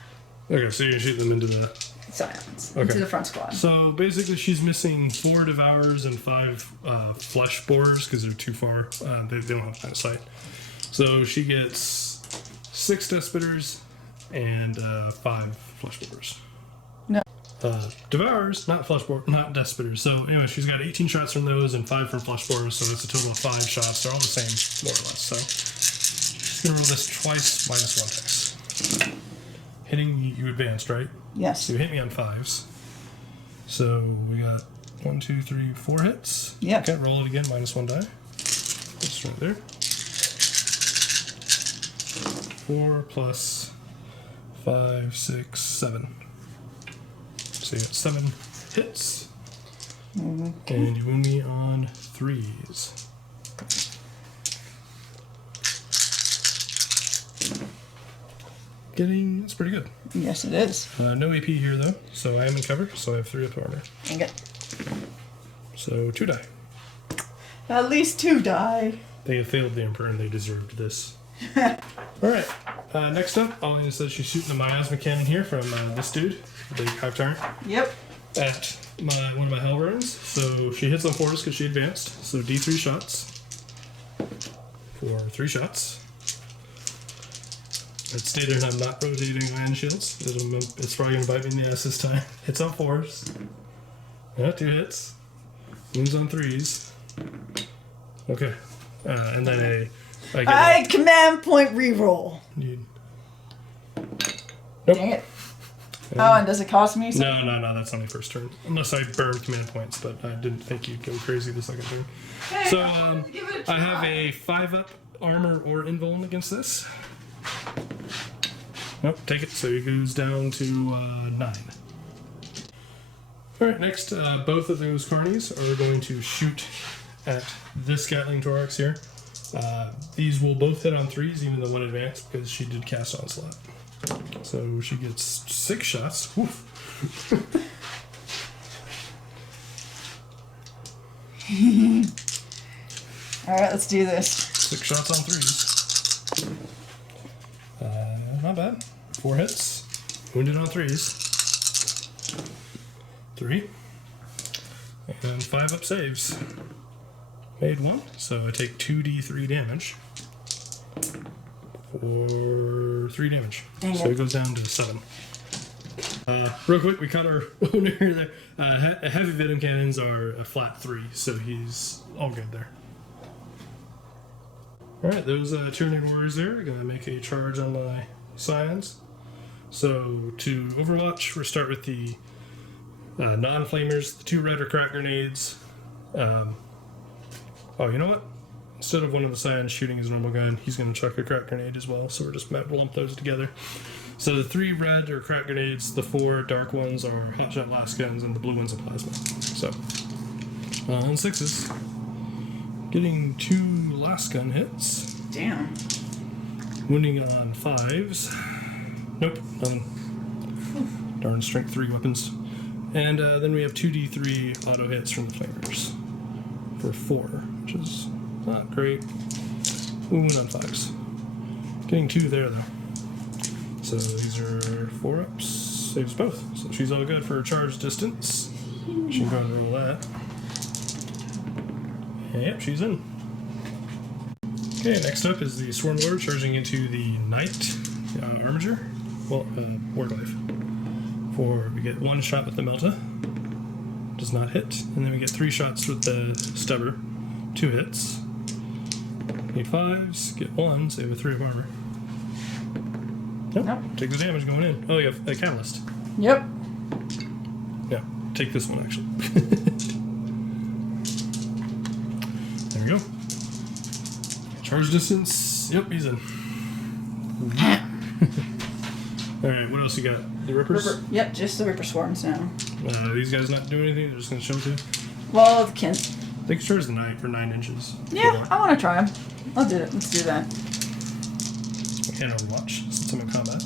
Okay, so you shoot them into the... Scions. Okay. Into the front squad. So basically, she's missing 4 Devourers and 5 Flesh Borers because they're too far. They don't have line of sight. So she gets 6 Death Spitters and 5 Flesh Borers. No. Devourers, not Flesh Borers, not Death Spitters. So anyway, she's got 18 shots from those and 5 from Flesh Borers, so that's a total of 5 shots. They're all the same, more or less. So she's going to roll this twice, minus 1 dice. Hitting, you advanced, right? Yes. So you hit me on 5s. So we got 1, 2, 3, 4 hits. Yeah. Okay, roll it again, minus 1 die. That's right there. 4 plus 5, 6, 7. So you got 7 hits. Okay. And you wound me on 3s. It's pretty good. Yes, it is. No AP here though, so I am in cover, so I have 3 up armor. Okay. So 2 die. At least 2 die. They have failed the Emperor and they deserved this. Alright, next up, Alian says she's shooting a miasma cannon here from this dude, the big Hive Tyrant, Yep. at one of my Hell Runs. So she hits on 4s because she advanced, so D3 shots for 3 shots. It stated I'm not rotating land shields. It's probably going to bite me in the ass this time. Hits on 4s. Yeah, 2 hits. Wounds on 3s. Okay. And then I get a command point reroll. Dude. Nope. Dang it. Oh, and does it cost me something? No, that's on my first turn. Unless I burn command points, but I didn't think you'd go crazy the second turn. Hey, So, give it a I have try. a 5-up armor or invuln against this. Nope, take it. So it goes down to 9. Alright, next, both of those carnies are going to shoot at this Gatling Thorax here. These will both hit on 3s, even though 1 advanced, because she did cast Onslaught. So she gets 6 shots. Woof. Alright, let's do this. 6 shots on 3s. Not bad. 4 hits. Wounded on 3s. 3. And 5 up saves. Made 1, so I take 2d3 damage. For 3 damage. Dang So it. it goes down to 7. Real quick, we caught our owner there. Heavy venom cannons are a flat 3, so he's all good there. Alright, those Tyranid warriors there are going to make a charge on my Scions. So to Overwatch, we'll start with the non-flamers, the 2 red or crack grenades. Oh, you know what? instead of one of the Scions shooting his normal gun, he's going to chuck a crack grenade as well. So we're just going to lump those together. So the 3 red are crack grenades, the 4 dark ones are hotshot blast guns, and the blue ones are plasma. So on 6s, getting 2 last gun hits. Damn. Wounding on 5s. Nope, nothing. Darn strength 3 weapons. And then we have 2d3 auto hits from the flamers for 4, which is not great. Ooh, and on 5s. Getting 2 there though. So these are 4-ups. Saves both. So she's all good for her charge distance. She can go and roll that. And yep, she's in. Okay, next up is the Swarm Lord charging into the Knight Armiger. Well, Warglaive. We get 1 shot with the Melta. Does not hit. And then we get 3 shots with the Stubber. 2 hits. Need 5s. Get 1. Save with 3 of armor. Nope. Take the damage going in. Oh, you have a Catalyst. Yep. Yeah, take this one actually. There we go. Charge distance. Yep, he's in. Alright, what else you got? The Rippers? Yep, just the Ripper Swarms now. These guys not doing anything? They're just going to show to? Well, the Kent. They can charge the Knight for 9 inches. Yeah, I want to try them. I'll do it. Let's do that. And Overwatch, since I'm in combat.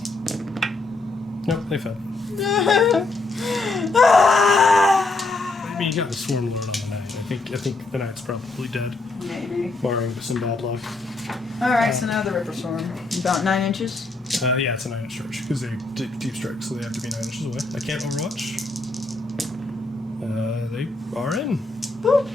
Nope, they fell. I mean, you got the Swarm Lord on the Knight. I think the Knight's probably dead. Maybe. Barring some bad luck. Alright, so now the Ripper Swarm. About 9 inches? Yeah, it's a 9-inch charge, because they deep strike, so they have to be 9 inches away. I can't Overwatch. They are in. Boop.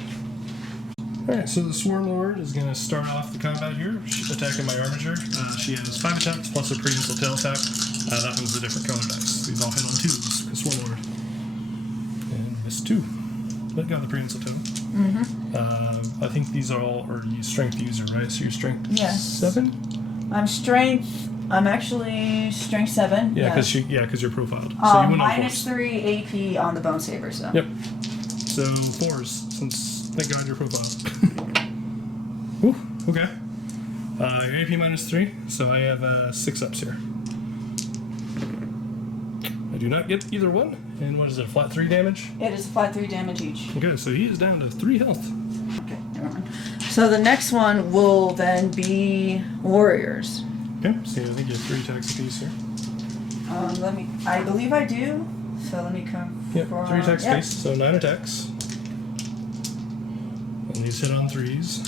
Alright, so the Swarm Lord is going to start off the combat here. She's attacking my Armiger. She has 5 attacks plus a prehensile tail attack. That one's a different color dice. These all hit on 2s, because Swarm Lord. And missed 2. But got the prehensile tail. Mm-hmm. I think these all are strength user, right? So you're strength 7? I'm actually strength 7. Yeah, because you're profiled. So you went on minus 3 AP on the Bone Saber, so. Yep. So 4s, since thank God you're profiled. Ooh, okay. Your AP minus 3, so I have 6 ups here. I do not get either one. And what is it, a flat 3 damage? It is a flat 3 damage each. Okay, so he is down to 3 health. Okay, never mind. So the next one will then be Warriors. Okay, so I think you have 3 attacks apiece here. I believe I do. So let me come. Yep, 3 attacks apiece, so 9 attacks. And these hit on 3s.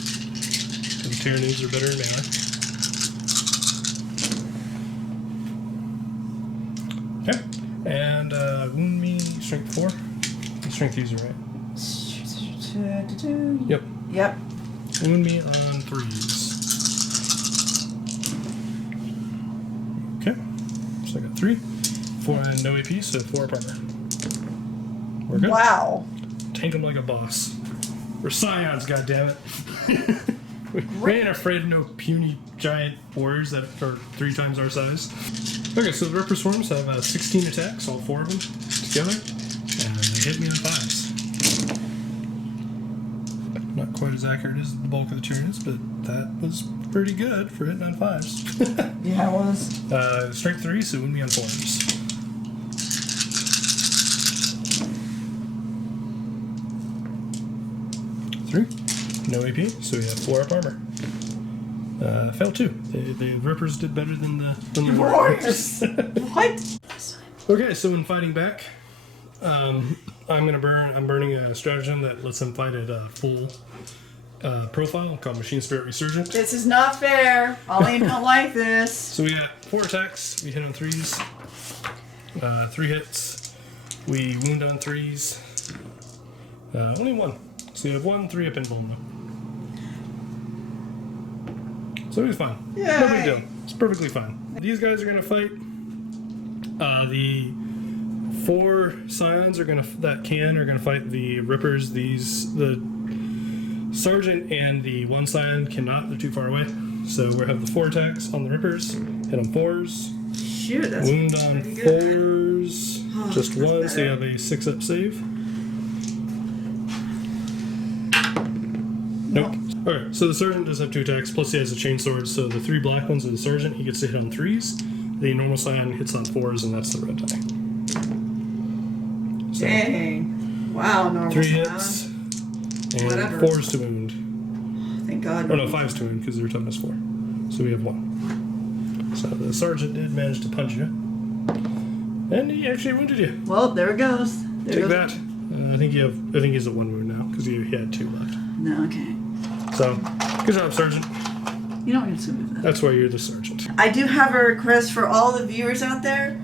The Tyranids are better in melee. Okay, and wound me, strength 4. Strength user, right? Yep. Yep. Wound me on 3s. Okay, so I got 3. 4 and no AP, so 4 armor. We're good. Wow. Tank them like a boss. We're Scions, goddammit. We ain't afraid of no puny giant warriors that are 3 times our size. Okay, so the Ripper Swarms have 16 attacks, all 4 of them together, and they hit me on 5s. Not quite as accurate as the bulk of the Tyranids, but that was pretty good for hitting on 5s. Yeah, it was. Strength 3, so wound me on 4s. No AP, so we have 4 up armor. Failed 2. The Rippers did better than the Warriors. What? Okay, so in fighting back, I'm burning a stratagem that lets them fight at full profile called Machine Spirit Resurgent. This is not fair. Alian don't like this. So we got 4 attacks. We hit on 3s. 3 hits. We wound on 3s. Only 1. So you have 1 3-up invuln. So it's fine. Yay. No big deal. It's perfectly fine. These guys are going to fight. The 4 Scions are going to fight the Rippers. The Sergeant and the 1 Scion cannot. They're too far away. So we have the 4 attacks on the Rippers. Hit on 4s. Shoot, that's wound on 4s. Oh, just 1. better. So you have a 6-up save. Nope. Alright, so the sergeant does have 2 attacks, plus he has a chainsword, so the 3 black ones are the sergeant, he gets to hit on 3s. The normal scion hits on 4s, and that's the red die. So, Dang. Wow, normal 3 scion. hits, and Whatever. 4s to wound. Thank God. Oh no, 5s to wound, because they're toughness 4. So we have 1. So the sergeant did manage to punch you. And he actually wounded you. Well, there it goes. There Take goes. that. I think he's at 1 wound now, because he had 2 left. No, okay. So, good job, Sergeant. You don't need to move that. That's why you're the sergeant. I do have a request for all the viewers out there.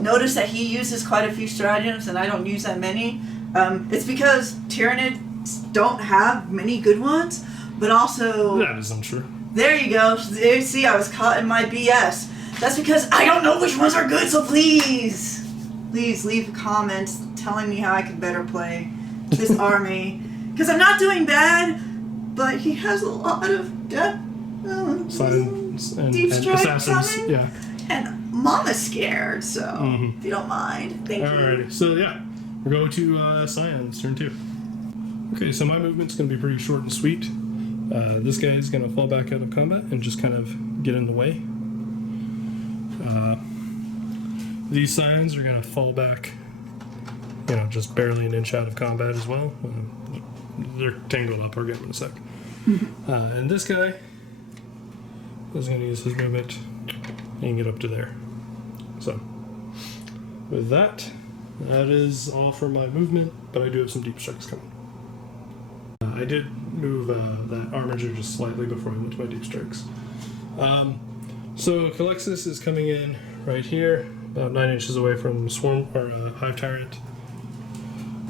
Notice that he uses quite a few stratagems and I don't use that many. It's because Tyranids don't have many good ones, but also... That is untrue. There you go. There, see, I was caught in my BS. That's because I don't know which ones are good, so please leave comments telling me how I could better play this army. Because I'm not doing bad, but he has a lot of Scions and strike assassins. coming. Yeah. And Mama's scared, so if you don't mind, thank you. Alrighty. So yeah, we're going to Scions, turn 2. Okay, so my movement's going to be pretty short and sweet. This guy is going to fall back out of combat and just kind of get in the way. These Scions are going to fall back, just barely an inch out of combat as well. They're tangled up. I'll get them in a sec. And this guy is going to use his movement and get up to there. So, with that is all for my movement, but I do have some deep strikes coming. I did move that armiger just slightly before I went to my deep strikes. So Calexis is coming in right here, about 9 inches away from Swarm or Hive Tyrant.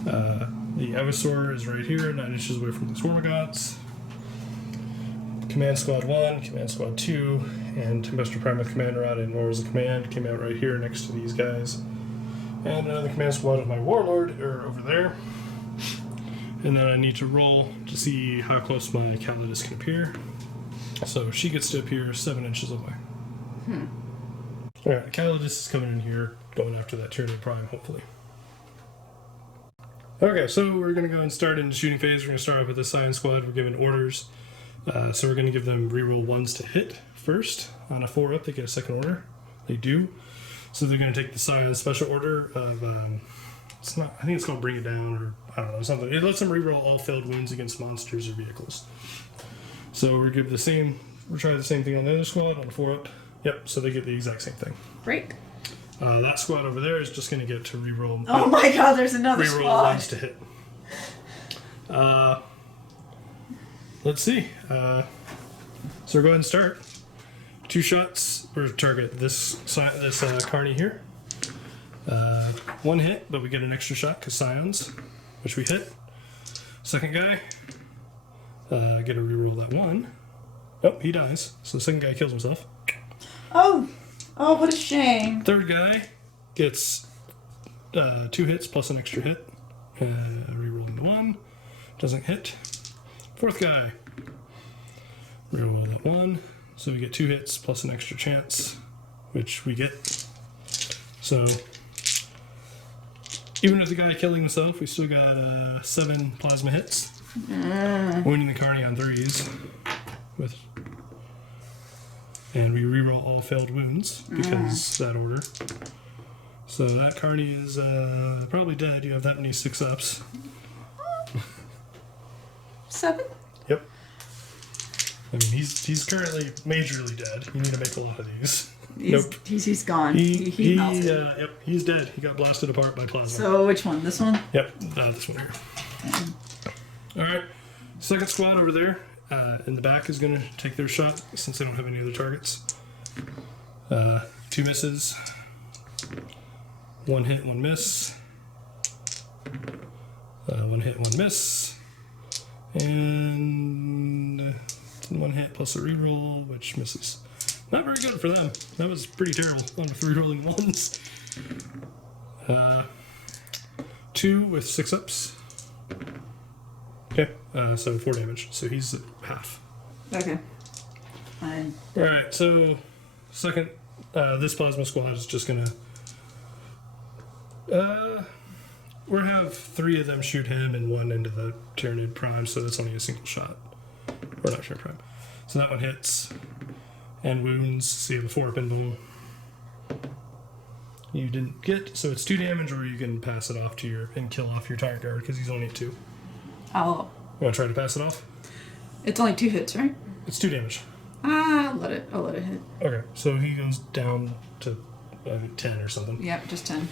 The Avasor is right here, 9 inches away from the Swarmagots. Command Squad 1, Command Squad 2, and Tempestus Prime with Commander out in Lords of Command came out right here next to these guys. And another Command Squad of my Warlord are over there. And then I need to roll to see how close my Calidus can appear. So she gets to appear 7 inches away. Alright, Calidus is coming in here, going after that Tyranid Prime, hopefully. Okay, so we're going to go and start in the shooting phase. We're going to start off with the Scion Squad. We're given orders. So we're going to give them reroll 1s to hit first. On a 4-up, they get a second order. They do. So they're going to take the Scion special order of... I think it's called Bring It Down, or I don't know, something. It lets them reroll all failed wounds against monsters or vehicles. So we'll try the same thing on the other squad on a 4-up. Yep, so they get the exact same thing. Great. That squad over there is just going to get to reroll. Oh my God, there's another reroll squad. 1s to hit. Let's see. So we'll go ahead and start. 2 shots for target this Carney here. 1 hit, but we get an extra shot because Scions, which we hit. Second guy, get to reroll that 1. Nope, he dies. So the second guy kills himself. Oh, what a shame. Third guy gets 2 hits plus an extra hit. Rerolling the 1. Doesn't hit. Fourth guy, reroll that 1. So we get 2 hits plus an extra chance, which we get. So even with the guy killing himself, we still got 7 plasma hits. Wounding the Carney on 3s. And we reroll all failed wounds because that order. So that Carney is probably dead. You have that many 6-ups. 7? Yep. I mean, he's currently majorly dead. You need to make a lot of these. He's gone. He melted. yep, he's dead. He got blasted apart by plasma. So which one? This one? Yep, this one here. Alright, second squad over there in the back is going to take their shot since they don't have any other targets. 2 misses. 1 hit, 1 miss. 1 hit, 1 miss. And 1 hit plus a reroll, which misses. Not very good for them. That was pretty terrible on the 3 rolling 1s. 2 with 6-ups. Okay, so 4 damage. So he's at half. Okay. Fine. Alright, so second, this plasma squad is just gonna... we'll have 3 of them shoot him and 1 into the Tyranid Prime, so that's only a single shot. Or not Share Prime. So that one hits. And wounds, so you have a 4-up invuln. You didn't get, so it's 2 damage, or you can pass it off to your, and kill off your Tyrant Guard, because he's only at 2. You I'll. want to try to pass it off? It's only 2 hits, right? It's 2 damage. I'll let it hit. Okay, so he goes down to 10 or something. Yeah, just 10.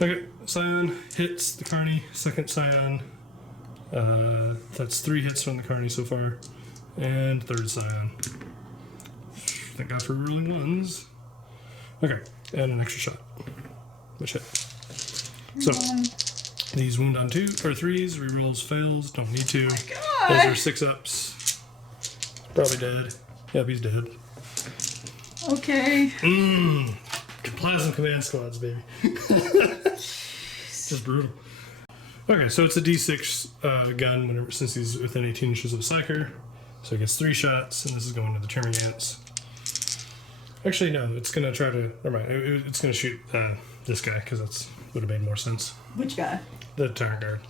Okay, Scion hits the Carney, second Scion. That's 3 hits from the Carney so far. And third Scion. Thank God for rolling ones. Okay, and an extra shot. Which hit. So, these wound on 2 or 3s, rerolls fails, don't need to. God. Those are 6-ups. Probably dead. Yep, he's dead. Okay. Plasma command squads, baby. Just brutal. Okay, so it's a D6 gun whenever, since he's within 18 inches of psyker. So it gets 3 shots, and this is going to the Termagants. Actually, no, it's going to try to... Never mind. It's going to shoot this guy, because that would have made more sense. Which guy? The Tyrant Guard.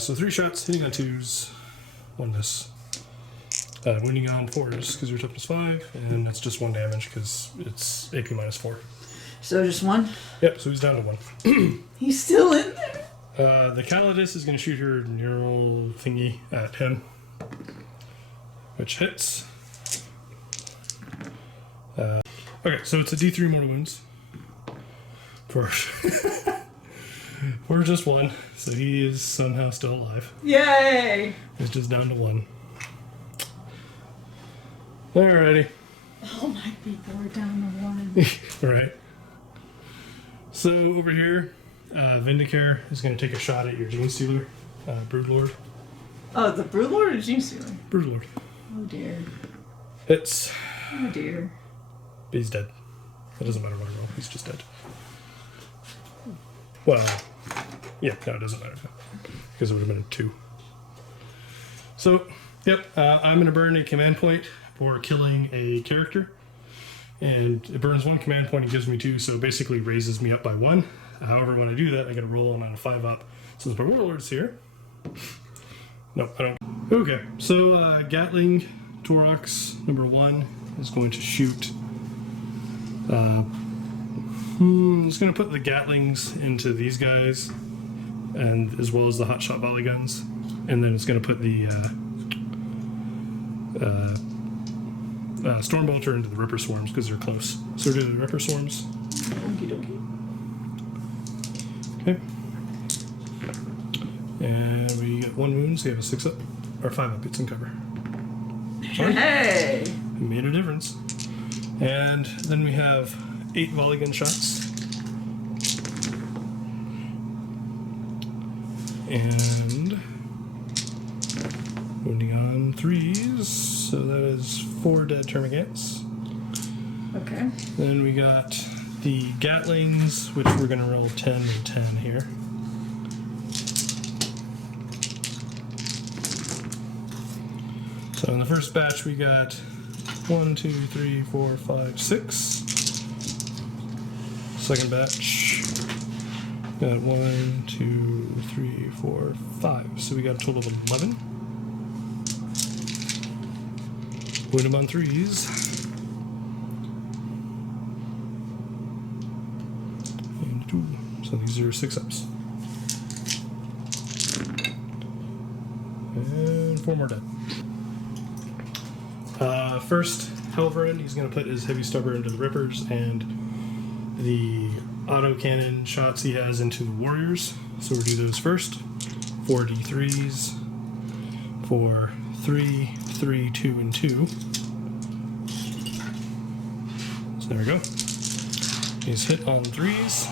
So 3 shots, hitting on 2s, 1 miss. Wounding on 4s, because your toughness 5, and it's just 1 damage, because it's AP minus 4. So just 1? Yep, so he's down to 1. He's still in there? The Calidus is going to shoot her neural thingy at him, which hits. Okay, so it's a D3 mortal wounds. For just 1, so he is somehow still alive. Yay! It's just down to 1. Alrighty. Oh my people, we're down to 1. Right. So over here, Vindicare is going to take a shot at your Gene Stealer, Broodlord. Oh, the Broodlord or Gene Stealer? Broodlord. Oh dear. It's... Oh dear. He's dead. It doesn't matter what I roll. He's just dead. Well, yeah, no, it doesn't matter. Because it would have been a 2. So, yep, I'm going to burn a command point for killing a character. And it burns 1 command point and gives me 2, so it basically raises me up by 1. However, when I do that, I get a roll on a 5-up. Since my warlord's here. No, I don't. Okay, so Gatling Torox number 1 is going to shoot. It's going to put the Gatlings into these guys, and as well as the hotshot volley guns. And then it's going to put the Stormbolter into the Ripper Swarms because they're close. So we're doing the Ripper Swarms. Okie dokie. Okay. And we get 1 wound, so you have a 6-up. Or 5-up, it's in cover. Sorry. Hey! It made a difference. And then we have 8 volley gun shots. And wounding on 3s, so that is 4 dead Termagants. Okay. Then we got the Gatlings, which we're going to roll 10 and 10 here. So in the first batch we got 1, 2, 3, 4, 5, 6. Second batch got 1, 2, 3, 4, 5. So we got a total of 11. Wound them on 3s. And 2. So these are 6-ups. And 4 more dead. First, Helverin, he's going to put his heavy stubber into the Rippers and the autocannon shots he has into the Warriors. So we'll do those first. 4 D3s. 4, 3, 3, 2, and 2. So there we go. He's hit on 3s.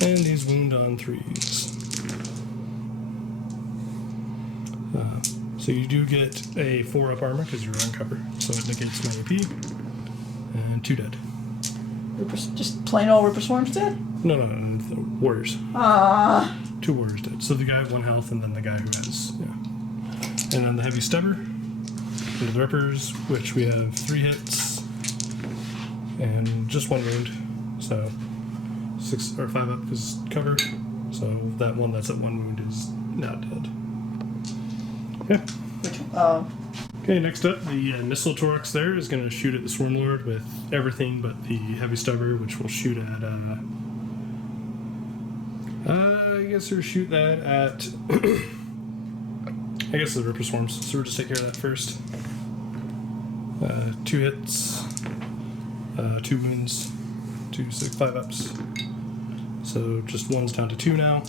And he's wound on 3s. So you do get a 4-up armor because you're on cover, so it negates my AP. And 2 dead. Just plain old Ripper Swarms dead? No, the Warriors. 2 Warriors dead. So the guy with 1 health and then the guy who has, yeah. And then the heavy stubber. And the Rippers, which we have 3 hits. And just 1 wound. So 6 or 5 up is cover. So that one that's at 1 wound is now dead. Yeah. Which oh. Okay, next up, the missile Torx there is going to shoot at the Swarmlord with everything but the heavy stubber, which will shoot at, I guess we'll shoot that at, I guess the Ripper Swarms, so we'll just take care of that first. 2 hits, 2 wounds, 2, 6, 5 ups. So just 1's down to 2 now.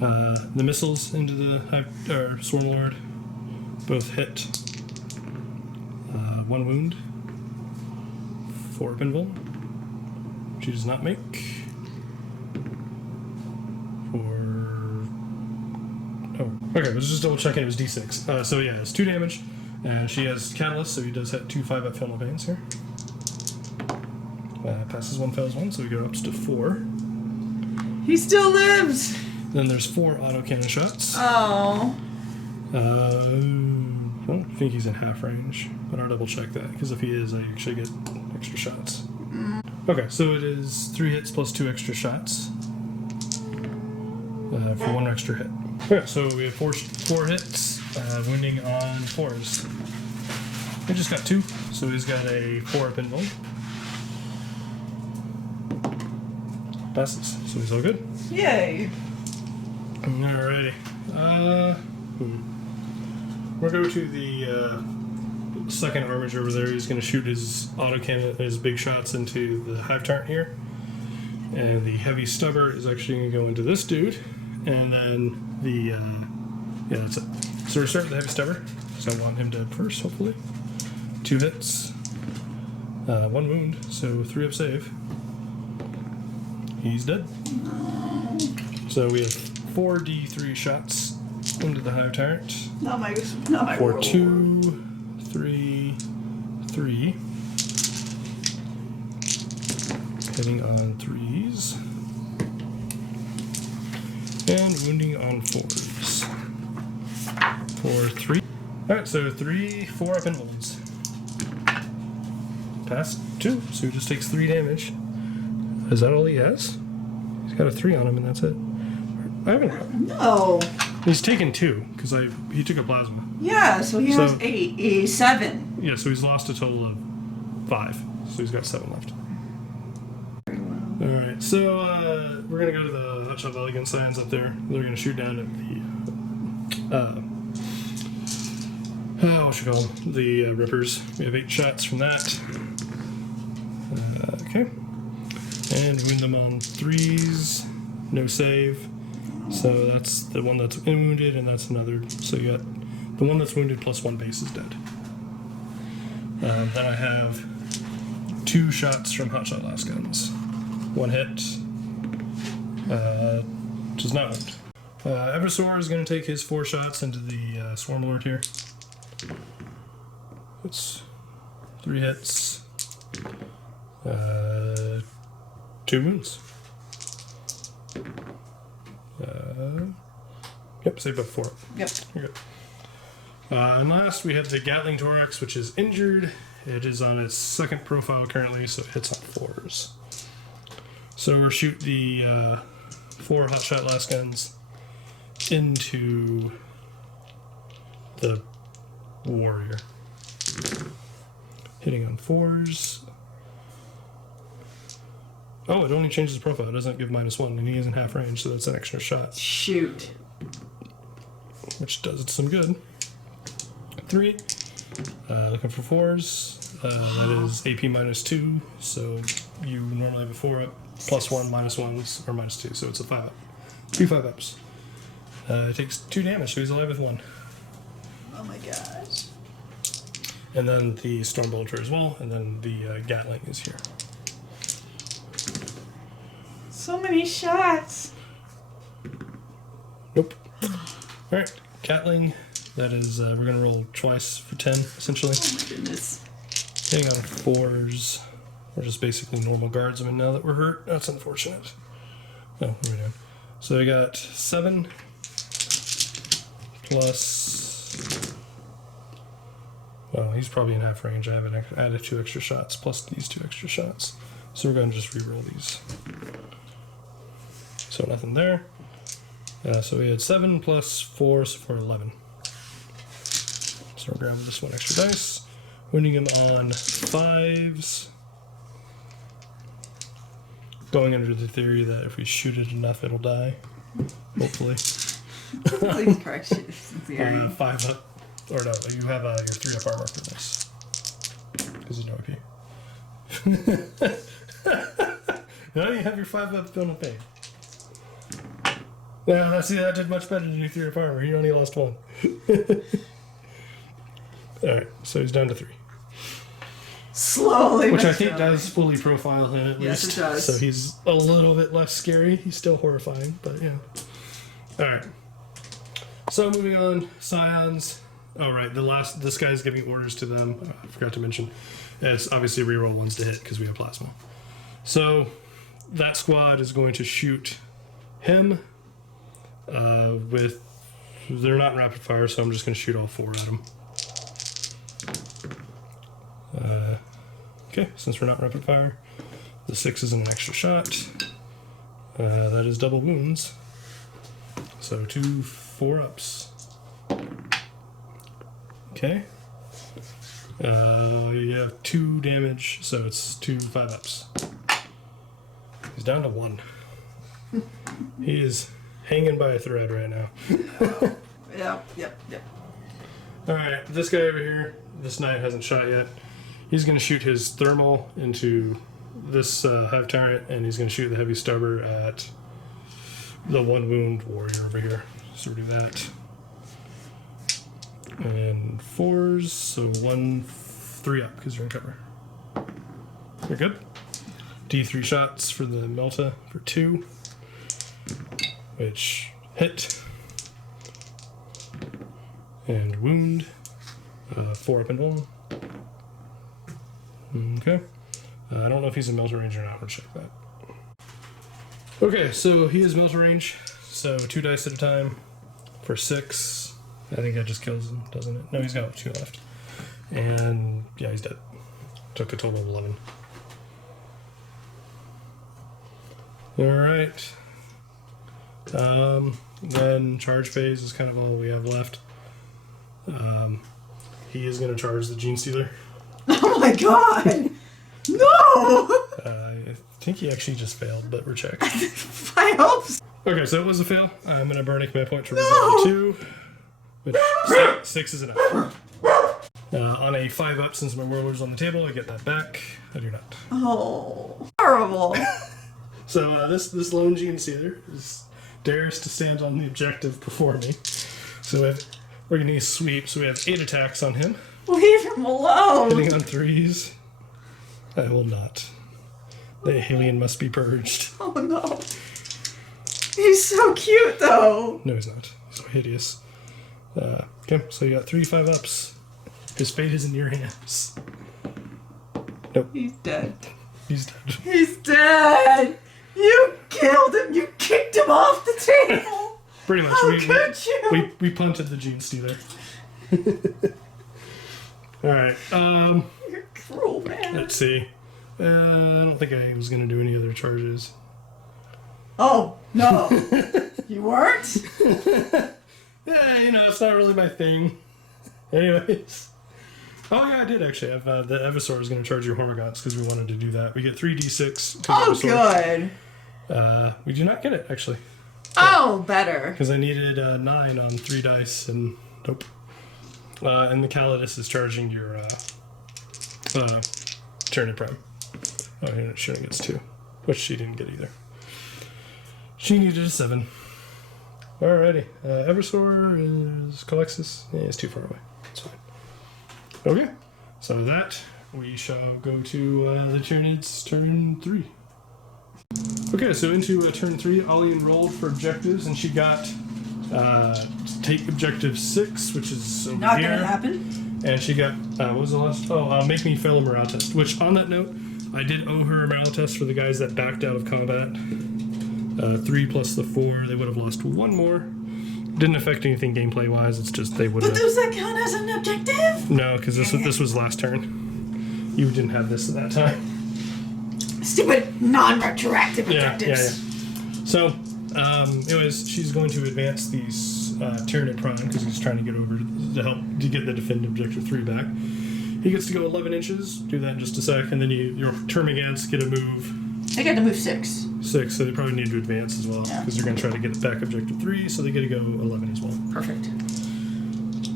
The missiles into the Swarmlord both hit. 1 wound. 4 pinball. She does not make. Okay, let's just double checking it was D6. So yeah, it's 2 damage. And she has Catalyst, so he does hit 2 5-up Fatal Pains here. Passes 1, fails 1, so we go up to 4. He still lives! Then there's 4 autocannon shots. Oh. I don't think he's in half range, but I'll double check that, because if he is, I actually get extra shots. Okay, so it is 3 hits plus 2 extra shots for 1 extra hit. Okay, so we have 4 hits, wounding on 4s. We just got 2, so he's got a 4 up invuln. Passes, so he's all good. Yay. Alrighty. We'll go to the second armiger over there. He's going to shoot his autocannon, his big shots into the Hive Tyrant here. And the heavy stubber is actually going to go into this dude. And then the, yeah, that's it. So we're starting with the heavy stubber. So I want him dead first, hopefully. 2 hits. 1 wound, so 3 up save. He's dead. So we have 4 D3 shots into the Hive Tyrant. Not my For world. 2, 3, 3. Hitting on 3s. And wounding on 4s. For 3. Alright, so 3 4 up invulns. Pass 2, so he just takes 3 damage. Is that all he has? He's got a 3 on him and that's it. I haven't. No. He's taken 2 because he took a plasma. Yeah, so he has 8, 7. Yeah, so he's lost a total of 5. So he's got 7 left. Alright, so we're going to go to the Hutch of Elegant Scions up there. They're going to shoot down at the Rippers. We have 8 shots from that. Okay. And wound them on 3s. No save. So that's the one that's wounded, and that's another. So you got the one that's wounded plus 1 base is dead. Then I have 2 shots from Hotshot Last Guns. 1 hit. Does not wound. Eversor is going to take his 4 shots into the Swarmlord here. It's 3 hits. 2 wounds. Yep, save up 4. Yep. You're good. And last, we have the Gatling Torx, which is injured. It is on its 2nd profile currently, so it hits on 4s. So we'll shoot the 4 Hotshot Last Guns into the warrior. Hitting on 4s. Oh, it only changes the profile. It doesn't give -1, and he is in half range, so that's an extra shot. Shoot. Which does it some good. 3. Looking for 4s. That is AP -2, so you normally have a 4 up, +1, -1s, or -2, so it's a 5 up. 2 5 ups. It takes 2 damage, so he's alive with 1. Oh my gosh. And then the Stormbolter as well, and then the Gatling is here. So many shots. Nope. Alright, Gatling. That is, we're going to roll twice for 10, essentially. Oh my goodness. Hitting on 4s. We're just basically normal guardsmen now that we're hurt. That's unfortunate. Oh, what are we doing? So we got 7 plus... Well, he's probably in half range. I haven't added 2 extra shots plus these 2 extra shots. So we're going to just re-roll these. So nothing there. So we had 7 plus 4, so for 11. So we're grabbing this 1 extra dice. Winning him on 5s. Going under the theory that if we shoot it enough, it'll die. Hopefully. Please correct shit. 5 up. Or no, you have your 3 up armor for this. Because there's no AP. No, you have your 5 up penal pain. Yeah, that did much better than your 3 up armor. You only lost 1. Alright, so he's down to 3. Slowly. Which I think does fully profile him at Yes, least. it does. So he's a little bit less scary. He's still horrifying, but yeah. Alright. So moving on, Scions. Oh right, this guy's giving orders to them. I forgot to mention. It's obviously reroll 1s to hit because we have plasma. So that squad is going to shoot him with. They're not rapid fire, so I'm just going to shoot all 4 at him. Okay, since we're not rapid fire, the 6 is an extra shot. That is double wounds. So 2 4-ups. Okay. You have 2 damage, so it's 2 5-ups. He's down to 1. He is hanging by a thread right now. Yep. Alright, this guy over here, this knight hasn't shot yet. He's going to shoot his thermal into this hive tyrant, and he's going to shoot the heavy stubber at the 1 wound warrior over here. So we do that. And 4s, so 3 up because you're in cover. You're good. D3 shots for the Melta for 2, which hit. And wound. 4 up and 1. Okay. I don't know if he's in Melta range or not. We'll check that. Okay, so he is Melta range. So 2 dice at a time for 6. I think that just kills him, doesn't it? No, he's got 2 left. And yeah, he's dead. Took a total of 11. Alright. Then charge phase is kind of all we have left. He is going to charge the Gene Stealer. Oh my god! No! I think he actually just failed, but we're checked. I hope so. Okay, so it was a fail. I'm going to burn a command point to No! 2, which 6 is enough. On a 5-up, since my warlord's on the table, I get that back. I do not. Oh, horrible. So this lone Gene Stealer dares to stand on the objective before me. So we're going to use sweep, so we have 8 attacks on him. Leave him alone. Hitting on 3s. I will not. The alien must be purged. Oh no. He's so cute though. No, he's not. He's so hideous. Okay, so you got 3 5-ups. His fate is in your hands. Nope. He's dead. He's dead. He's dead. You killed him. You kicked him off the table. Pretty much. How could you? We punted the Gene Stealer. Alright, You're cruel, man. let's see. I don't think I was going to do any other charges. Oh, no. You weren't? Yeah, it's not really my thing. Anyways. Oh, yeah, I did actually have the Evisaur is going to charge your Hormagaunts because we wanted to do that. We get 3d6. Oh, good. We do not get it, actually. Oh, better. Because I needed 9 on 3 dice, and nope. And the Calidus is charging your Tyranid Prime. Oh, she only gets 2, which she didn't get either. She needed a 7. Alrighty. Evisaur is Calexis. Yeah, it's too far away. It's fine. Okay. So that, we shall go to the Tyranids turn 3. Okay, so into turn 3, Alian rolled for objectives, and she got take objective 6, which is over Not here. gonna happen. And she got, what was the last? Oh, make me fail a morale test. Which, on that note, I did owe her a morale test for the guys that backed out of combat. 3 plus the 4, they would have lost 1 more. Didn't affect anything gameplay-wise, it's just they would have... But does that count as an objective? No, because this was last turn. You didn't have this at that time. Stupid non-retroactive objectives. Yeah. So, Anyways, she's going to advance these Tyranid Prime because he's trying to get over to help to get the defend objective 3 back. He gets to go 11 inches. Do that in just a sec, and then your Termagants get a move. They get to move 6. 6, so they probably need to advance as well because they're going to try to get it back objective 3, so they get to go 11 as well. Perfect.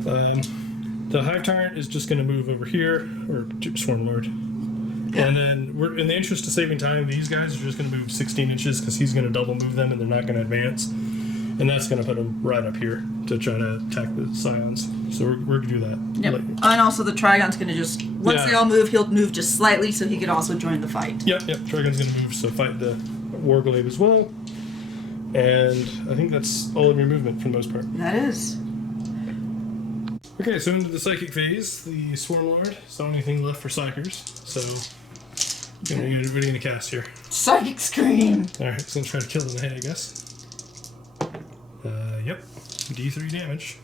The Hive Tyrant is just going to move over here, or Swarm Lord. Yeah. And then, we're in the interest of saving time, these guys are just going to move 16 inches because he's going to double move them and they're not going to advance. And that's going to put them right up here to try to attack the Scions. So we're going to do that. Yep. And also the Trigon's going to just, once they all move, he'll move just slightly so he can also join the fight. Yep. Trigon's going to move, so fight the Warglaive as well. And I think that's all of your movement for the most part. That is. Okay, so into the Psychic phase, the Swarm Lord is the only thing left for Psykers. So, what are you going to cast here? Psychic Scream! Alright, so I'm going to try to kill them in the head, I guess. Yep. D3 damage.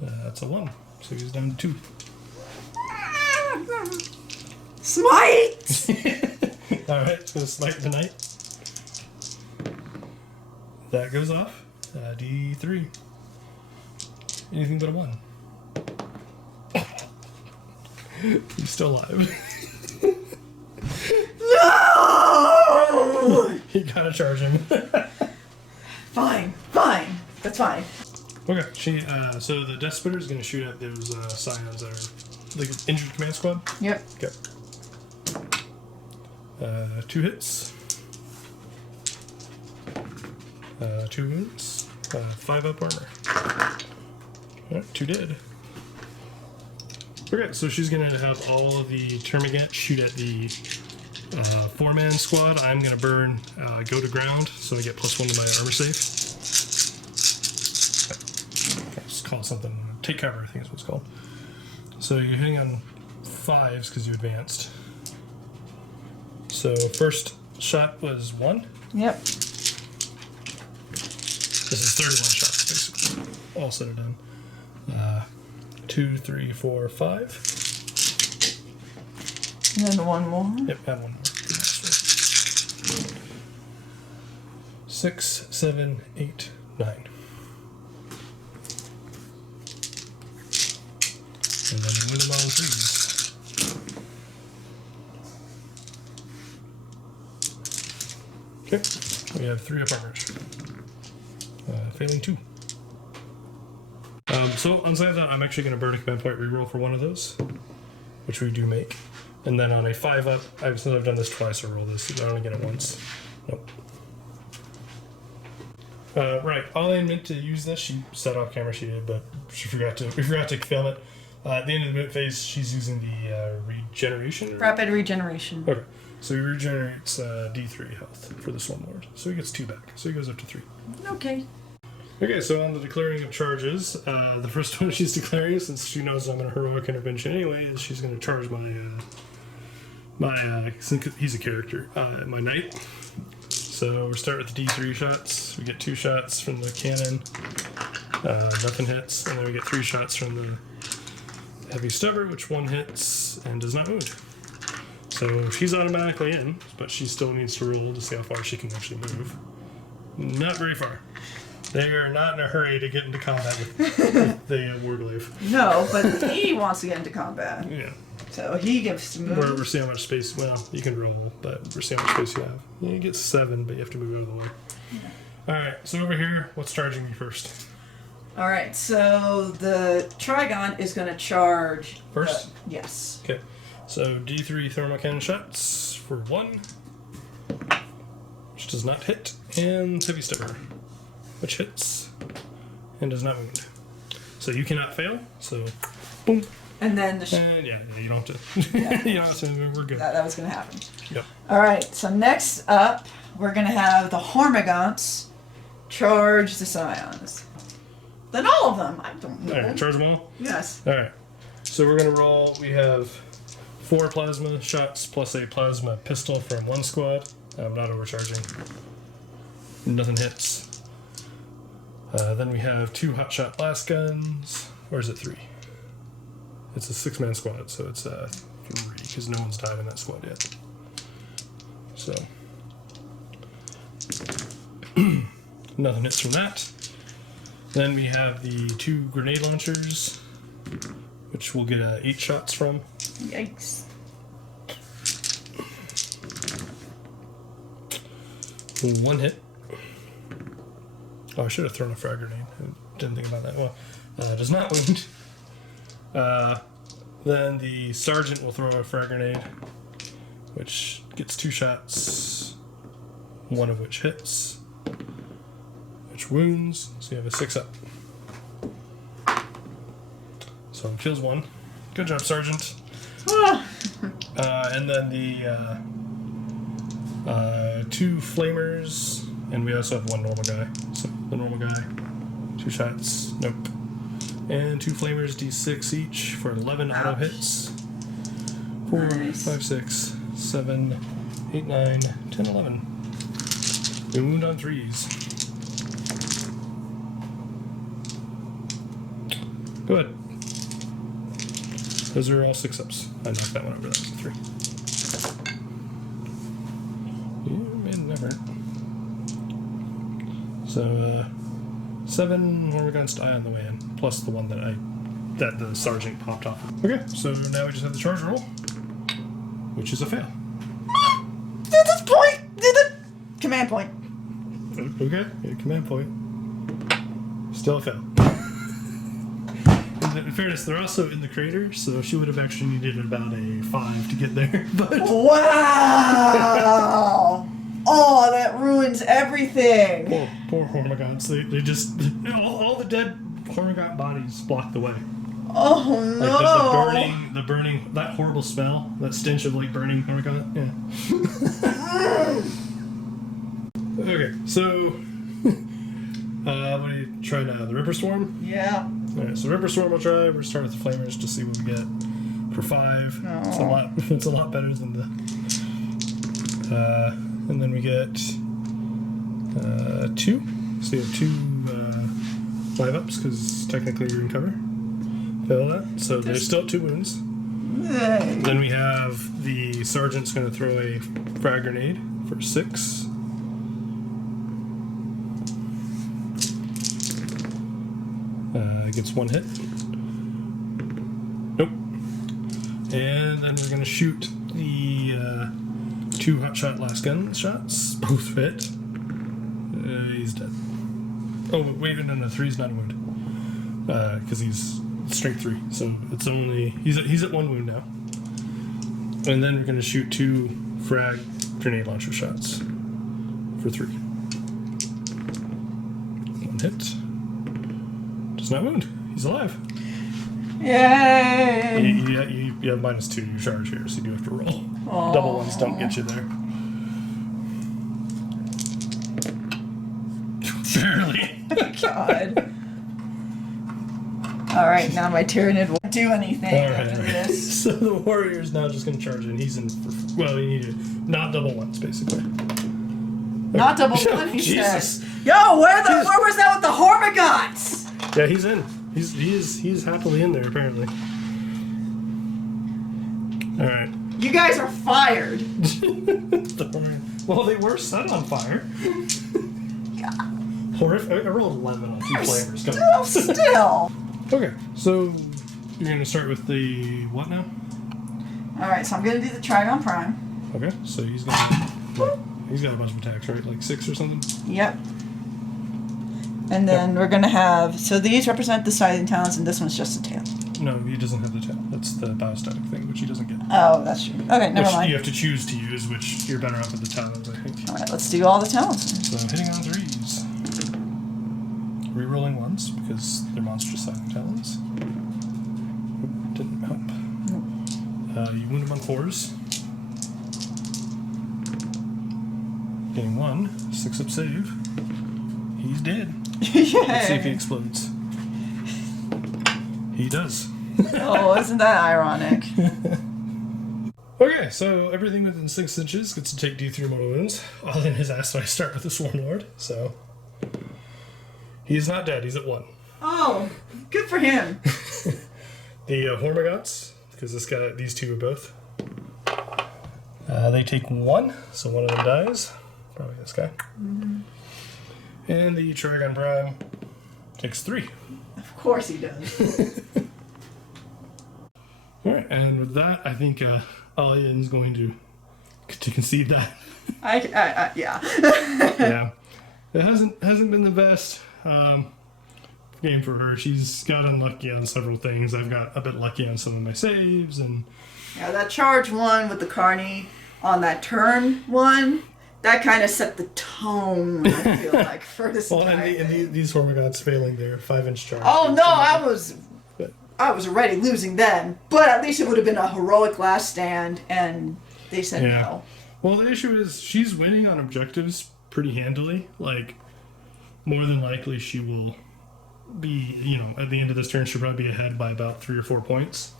That's a 1. So he's down to 2. Smite! Alright, so smite the knight. That goes off. D3. Anything but a 1. He's still alive. No! You gotta charge him. Fine. That's fine. Okay, so the Death Splitter is gonna shoot at those Scions that are like injured command squad. Yep. Okay. 2 hits. 2 wounds. 5 up armor. Alright, 2 dead. Okay, so she's going to have all of the Termagant shoot at the 4-man squad. I'm going to burn go to ground, so I get +1 to my armor save. Okay, just call it something. Take cover, I think is what it's called. So you're hitting on 5s because you advanced. So first shot was 1. Yep. This is 31 shots, basically. All said and done. 2, 3, 4, 5. And then 1 more. Yep, add 1 more. 6, 7, 8, 9. And then you win them on 3s. Okay, we have 3 up armors. Failing 2. So on side of that, I'm actually going to burn a command point reroll for one of those, which we do make. And then on a 5 up, since I've done this twice, I roll this. I only get it once. Nope. Right, Alian meant to use this. She set off camera, she did, but we forgot to film it. At the end of the movement phase, she's using the regeneration. Rapid regeneration. Okay, so he regenerates D3 health for the Swarm Lord. So he gets 2 back. So he goes up to 3. Okay. Okay, so on the declaring of charges, the first one she's declaring, since she knows I'm in a heroic intervention anyway, is she's going to charge since he's a character, my knight. So we'll start with the D3 shots. We get 2 shots from the cannon, nothing hits, and then we get 3 shots from the heavy stubber, which 1 hits and does not wound. So she's automatically in, but she still needs to roll to see how far she can actually move. Not very far. They are not in a hurry to get into combat with the Warglaive. No, but he wants to get into combat. Yeah. So he gets to move. We're seeing how much space. Well, you can roll, but we're seeing how much space you have. You get 7, but you have to move out of the way. Yeah. All right. So over here, what's charging me first? All right. So the Trigon is going to charge first. Yes. Okay. So D3 thermal cannon shots for 1, which does not hit, and heavy stubber, which hits and does not wound. So you cannot fail. So, boom. And then the yeah, you don't have to. You don't have to. We're good. That was going to happen. Yep. All right. So next up, we're going to have the Hormigants charge the Scions. Then all of them. I don't know. All right. Charge them all. Yes. All right. So we're gonna roll. We have 4 plasma shots plus a plasma pistol from 1 squad. I'm not overcharging. Nothing hits. Then we have 2 hotshot blast guns. Or is it 3? It's a 6-man squad, so it's 3 because no one's died in that squad yet. So Nothing hits from that. Then we have the 2 grenade launchers, which we'll get 8 shots from. Yikes. One hit. Oh, I should have thrown a frag grenade. I didn't think about that. Well, does not wound. Then the sergeant will throw a frag grenade, which gets 2 shots, one of which hits, which wounds. So you have a 6 up. So it kills 1. Good job, sergeant. And then the 2 flamers, and we also have 1 normal guy. So the normal guy, 2 shots, nope. And 2 flamers, d6 each for 11 auto hits. 4, Nice. 5, 6, 7, 8, 9, 10, 11. We wound on 3s. Go ahead. Those are all 6 ups. I knocked that one over. That was a 3. You made an effort. So, 7 Hormiguns die on the way in, plus the one that the sergeant popped off. Okay, so now we just have the charge roll, which is a fail. At this point, command point. Okay, yeah, command point. Still a fail. In fairness, they're also in the crater, so she would have actually needed about a 5 to get there. But Wow! Oh, that ruins everything. poor Hormiguns. They just all the dead Hormigot bodies block the way. Oh Like no! the burning, that horrible smell, that stench of like burning Hormigot. Yeah. Okay, so what do you try now? The Ripper Swarm? Yeah. Alright, so Ripper Swarm will try. We'll start with the Flamers to see what we get for 5. No. It's a lot better than the and then we get 2. So you have 2 5 ups because technically you're in cover. Fail that. So there's still 2 wounds. Hey. Then we have the sergeant's going to throw a frag grenade for 6. Gets 1 hit. Nope. And then we're going to shoot the 2 hotshot last gun shots. Both hit. He's dead. Oh, wait, no, 3's not a wound. Because he's strength 3. So it's only... He's at 1 wound now. And then we're going to shoot 2 frag grenade launcher shots for 3. 1 hit. Does not wound. He's alive. Yay! You have -2 to your charge here, so you do have to roll. Aww. Double ones don't get you there. Barely. God. Alright, now my Tyranid won't do anything after Alright. this. So the warrior's now just going to charge in. He's in for... Well, you need to... Not double ones, basically. Not double one, he Jesus. says. Yo, where was that with the Hormigots? Yeah, he's in. He's happily in there, apparently. Alright. You guys are fired. Well, they were set on fire. Yeah. Horrific. I rolled 11 on 2 flavors. Go. Still. Okay, so you're going to start with the what now? Alright, so I'm going to do the Trigon Prime. Okay, so he's got he's got a bunch of attacks, right? Like 6 or something? Yep. And then we're going to have... So these represent the Scything Talons, and this one's just a tail. No, he doesn't have the tail. That's the biostatic thing, which he doesn't get. Oh, that's true. Okay, never Which mind. you have to choose to use, which you're better off with the talons, I think. Alright, let's do all the Talons. So hitting on 3s. Rerolling 1s, because they're monstrous Scything Talons. Oop, didn't help. You wound him on 4s. Getting 1. 6-up save. He's dead. Let's see if he explodes. He does. Oh, isn't that ironic? Okay, so everything within 6 inches gets to take D3 mortal wounds. All in his ass, so I start with the Swarm Lord. So he's not dead. He's at 1. Oh, good for him. The Hormigots, because these 2 are both. They take 1, so one of them dies. Probably this guy. And the Trigon Prime takes 3. Of course he does. Alright, and with that, I think Alian's going to concede that. Yeah. Yeah. It hasn't been the best game for her. She's got unlucky on several things. I've got a bit lucky on some of my saves, and Yeah, that charge one with the Carney on that turn one, that kind of set the tone, I feel like, for this well, entire thing. and these Hormigods failing their 5-inch charge. Oh no, I was already losing then, but at least it would have been a heroic last stand, and they said no. Well, the issue is she's winning on objectives pretty handily. Like, more than likely she will be, at the end of this turn, she'll probably be ahead by about 3 or 4 points.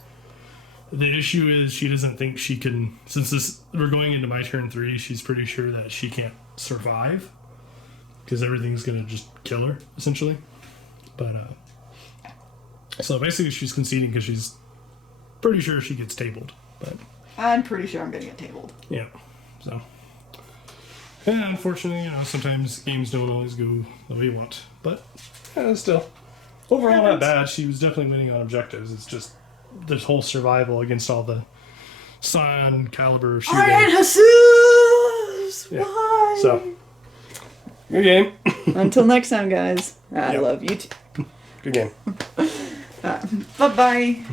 The issue is she doesn't think she can, since we're going into my turn 3, she's pretty sure that she can't survive because everything's going to just kill her, essentially. But, so basically she's conceding because she's pretty sure she gets tabled. But I'm pretty sure I'm going to get tabled. yeah, so. And unfortunately, sometimes games don't always go the way you want. But, still. Overall, not bad. She was definitely winning on objectives. It's just this whole survival against all the Scion caliber shooting. Alright, Jesus! Yeah. Why? So, good game. Until next time, guys. I love you too. Good game. Bye-bye.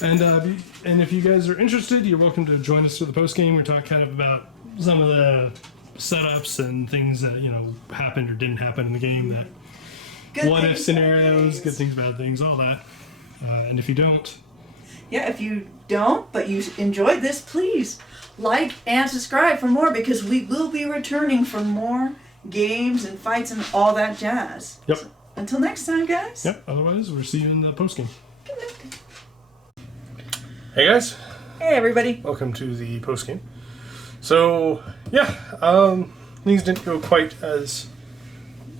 And if you guys are interested, you're welcome to join us for the post game. We're talking kind of about some of the setups and things that happened or didn't happen in the game. That Good what if things, scenarios, bad good things, bad things, all that. And if you don't, Yeah, if you don't, but you enjoyed this, please like and subscribe for more, because we will be returning for more games and fights and all that jazz. Yep. So, until next time, guys. Yep. Otherwise, we'll see you in the post game. Hey guys, Hey, everybody. welcome to the post game. So things didn't go quite as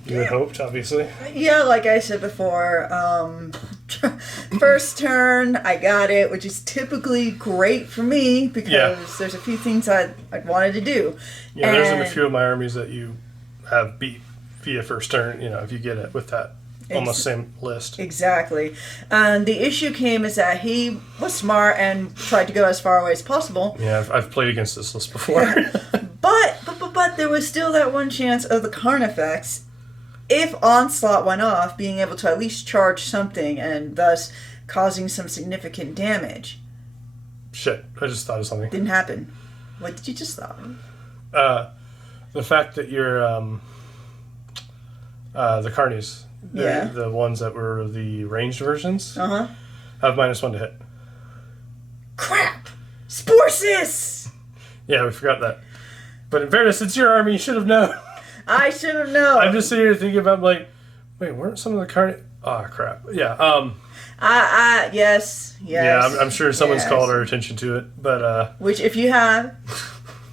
you had hoped, obviously. Yeah, like I said before, first turn, I got it, which is typically great for me because there's a few things I'd wanted to do. Yeah, there's a few of my armies that you have beat via first turn, if you get it with that almost same list. Exactly. And the issue came is that he was smart and tried to go as far away as possible. Yeah, I've played against this list before. But there was still that one chance of the Carnifex, if Onslaught went off, being able to at least charge something and thus causing some significant damage. Shit, I just thought of something. Didn't happen. What did you just thought of? The fact that you're the Carnies, the ones that were the ranged versions, have -1 to hit. Crap! Sporsis! Yeah, we forgot that. But in fairness, it's your army. You should have known. I should have known. I'm just sitting here thinking about, wait, weren't some of the Carnies... Oh, crap. Yeah, yes. Yeah, I'm sure someone's called our attention to it, but... Which, if you have,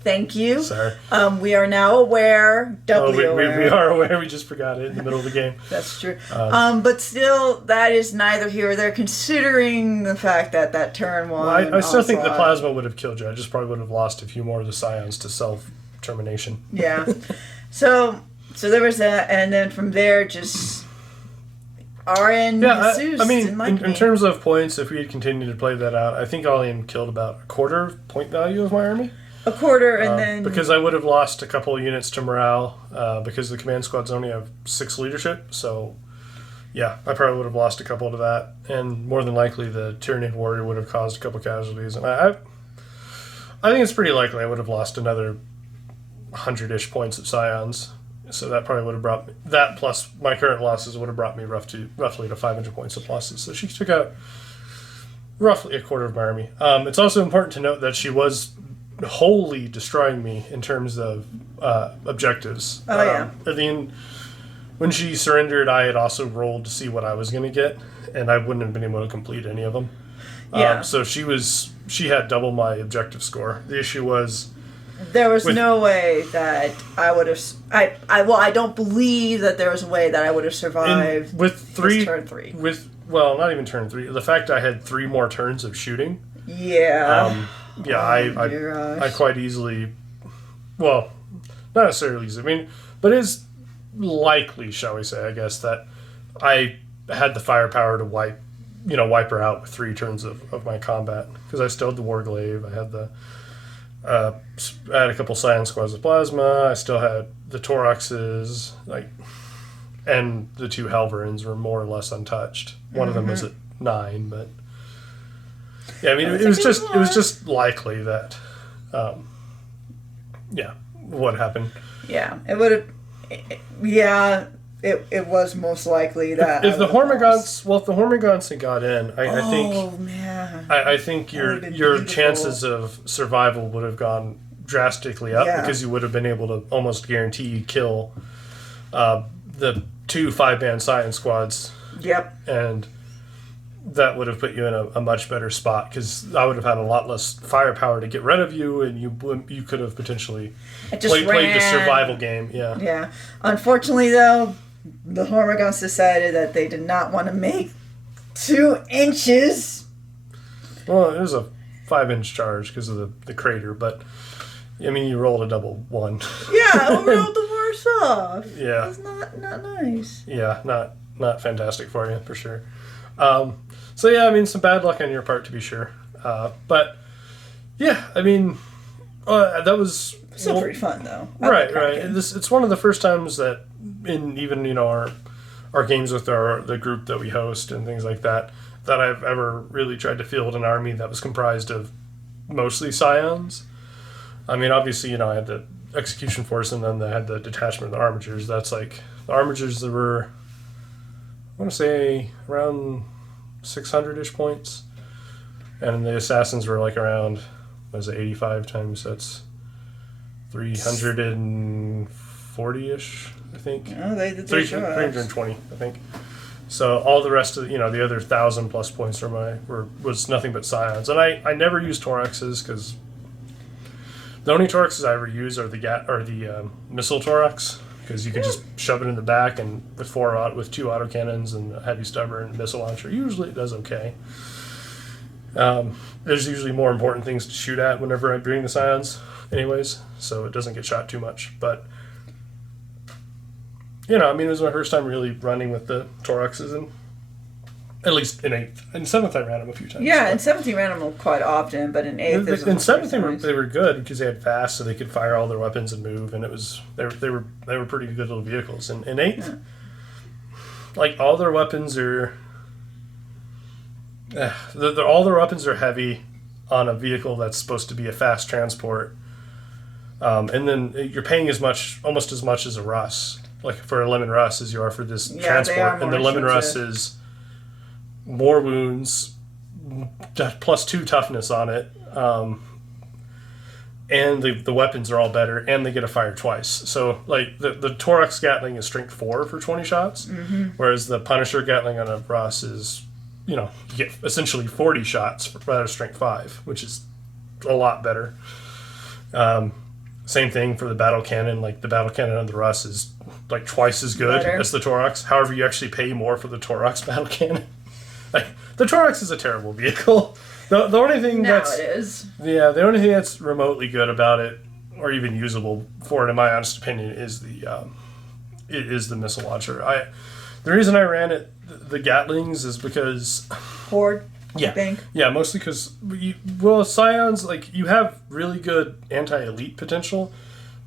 thank you. Sorry. We are now aware, doubly aware. We are aware, we just forgot it in the middle of the game. That's true. But still, that is neither here or there, considering the fact that turn one... Well, I still think the Plasma would have killed you. I just probably would have lost a few more of the Scions to self-termination. Yeah. So there was that, and then from there, just... RN Jesus I mean, didn't in terms of points, if we had continued to play that out, I think Alian killed about a quarter point value of my army. A quarter, and then... Because I would have lost a couple of units to morale, because the command squads only have 6 leadership, so... Yeah, I probably would have lost a couple to that, and more than likely the Tyranid warrior would have caused a couple casualties, and I think it's pretty likely I would have lost another 100-ish points of Scions. So that probably would have brought me, that plus my current losses would have brought me roughly to 500 points of losses. So she took out roughly a quarter of my army. It's also important to note that she was wholly destroying me in terms of objectives. At the end, when she surrendered, I had also rolled to see what I was going to get, and I wouldn't have been able to complete any of them. So she had double my objective score. The issue was... There was no way that I would have... I don't believe that there was a way that I would have survived turn 3. Not even turn 3. The fact I had 3 more turns of shooting. Yeah. I quite easily... Well, not necessarily easily. I mean, but it's likely, shall we say, I guess, that I had the firepower to wipe her out with 3 turns of my combat, because I still had the Warglaive, I had I had a couple Scion squads of plasma, I still had the Toraxes, and the 2 Halverins were more or less untouched. One of them was at 9, but yeah, I mean, it was just likely that, what happened. Yeah, it would have. Yeah, it was most likely that if the Hormagaunts had got in, I think. Oh man. I think your chances of survival would have gone drastically up, because you would have been able to almost guarantee kill the 2 5-man Scion squads. Yep. And that would have put you in a much better spot, because I would have had a lot less firepower to get rid of you, and you could have potentially played the survival game. Yeah. Yeah. Unfortunately, though, the Hormagaunts decided that they did not want to make 2 inches. Well, it was a 5-inch charge because of the crater, but I mean, you rolled a double 1. Yeah, it rolled the worse off. Yeah. It's not nice. Yeah, not fantastic for you, for sure. So yeah, I mean, some bad luck on your part, to be sure. But yeah, I mean, that was still pretty fun, though. Right. It's one of the first times that even our games with the group that we host and things like that I've ever really tried to field an army that was comprised of mostly Scions. I mean, obviously, I had the execution force, and then I had the detachment of the armigers. That's like the armigers that were, I want to say, around 600-ish points, and the assassins were like around, 85 times, that's 340-ish, I think. Oh, they did their 320, I think. So all the rest of the other 1,000 plus points was nothing but Scions, and I never used Toraxes, because the only Toraxes I ever use are the missile Torax, because you can just shove it in the back, and with 2 autocannons and a heavy stubber and missile launcher, usually it does okay. There's usually more important things to shoot at whenever I bring the Scions, anyways, so it doesn't get shot too much. But it was my first time really running with the Toraxes, and at least in 8th. In 7th, I ran them a few times. Yeah, in 7th you ran them quite often, but in 8th... In 7th, they were good, because they had fast, so they could fire all their weapons and move, and they were pretty good little vehicles. And in 8th, all their weapons are... all their weapons are heavy on a vehicle that's supposed to be a fast transport. And then you're paying almost as much as a Russ, like for a Lemon Russ, as you are for this transport. And the Lemon Russ is more wounds, plus 2 toughness on it, and the weapons are all better, and they get to fire twice. So, the Torax Gatling is strength 4 for 20 shots, whereas the Punisher Gatling on a Russ is, you get essentially 40 shots for strength 5, which is a lot better. Same thing for the battle cannon. The battle cannon on the Russ is twice as good as the Torax. However, you actually pay more for the Torax battle cannon. The Torax is a terrible vehicle. The only thing the only thing that's remotely good about it, or even usable for it, in my honest opinion, is the missile launcher. The reason I ran it, the Gatlings, is because Horde. Yeah, mostly because Scions, you have really good anti-elite potential,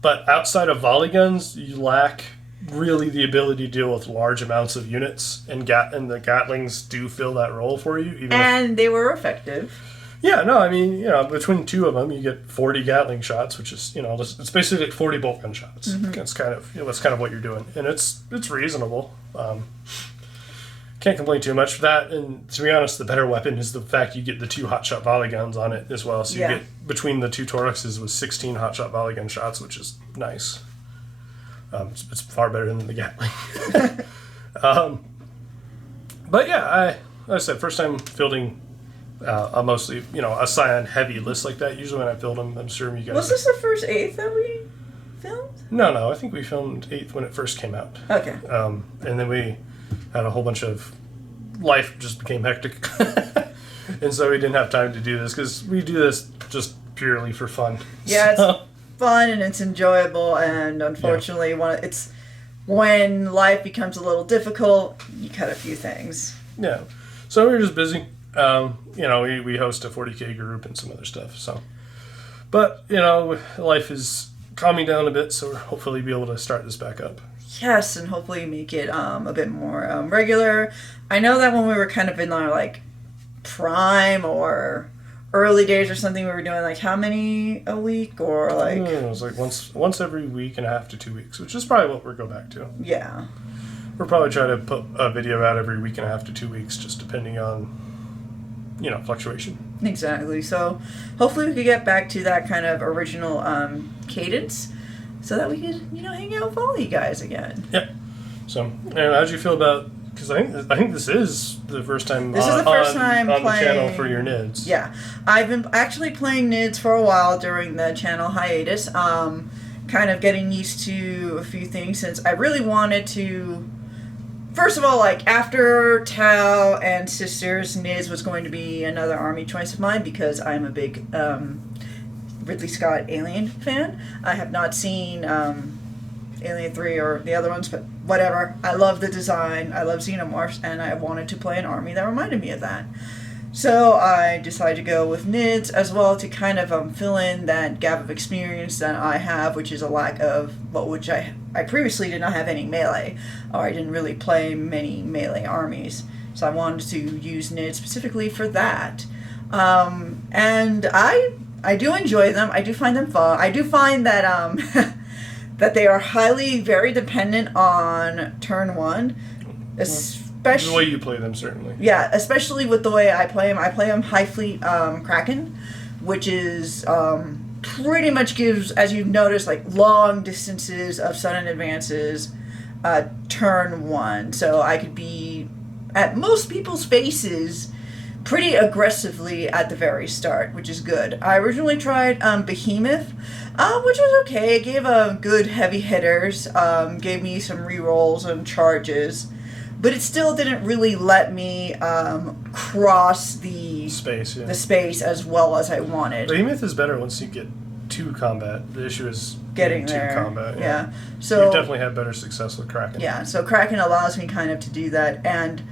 but outside of volley guns, you lack really the ability to deal with large amounts of units, and the Gatlings do fill that role for you. They were effective. Yeah, no, I mean, between 2 of them, you get 40 Gatling shots, which is, it's basically 40 bolt gun shots. That's kind of what you're doing, and it's reasonable. Can't complain too much for that, and to be honest, the better weapon is the fact you get the 2 hotshot volley guns on it as well. So you get, between the 2 Toraxes, with 16 hotshot volley gun shots, which is nice. It's far better than the Gatling. But yeah, like I said, first time fielding a mostly, a Scion heavy list like that. Usually when I field them, I'm sure you guys... Was this the first 8th that we filmed? No, I think we filmed 8th when it first came out. Okay. And then we had a whole bunch of... Life just became hectic. And so we didn't have time to do this, because we do this just purely for fun. Yeah, it's fun and it's enjoyable, and unfortunately, when life becomes a little difficult, you cut a few things. Yeah. So we were just busy. We host a 40K group and some other stuff. So, but life is calming down a bit, so we'll hopefully be able to start this back up. Yes, and hopefully make it a bit more regular. I know that when we were kind of in our like prime or early days or something, we were doing like how many a week or like it was like once every week and a half to 2 weeks, which is probably what we'll go back to. Yeah. We'll probably try to put a video out every week and a half to 2 weeks, just depending on fluctuation. Exactly. So hopefully we could get back to that kind of original cadence, so that we could hang out with all you guys again. Yep. So, how'd you feel about? Because I think this is the first time. This is the first time on playing the channel for your NIDS. Yeah, I've been actually playing NIDS for a while during the channel hiatus. Kind of getting used to a few things since I really wanted to. First of all, like after Tau and Sisters, NIDS was going to be another army choice of mine because I'm a big Ridley Scott Alien fan. I have not seen Alien 3 or the other ones, but whatever. I love the design. I love xenomorphs, and I wanted to play an army that reminded me of that. So I decided to go with NIDS as well to kind of fill in that gap of experience that I have, which is a lack of, which I previously did not have any melee, or I didn't really play many melee armies. So I wanted to use NIDS specifically for that. And I do enjoy them. I do find them fun. I do find that that they are very dependent on turn one, especially the way you play them, certainly. Yeah, especially with the way I play them. I play them High Fleet Kraken, which is pretty much gives, as you've noticed, like long distances of sudden advances turn one. So I could be at most people's faces pretty aggressively at the very start, which is good. I originally tried Behemoth, which was okay. It gave good heavy hitters, gave me some rerolls and charges, but it still didn't really let me cross the space as well as I wanted. Behemoth is better once you get to combat. The issue is getting there. To combat. Yeah. So you've definitely had better success with Kraken. Yeah. So Kraken allows me kind of to do that, and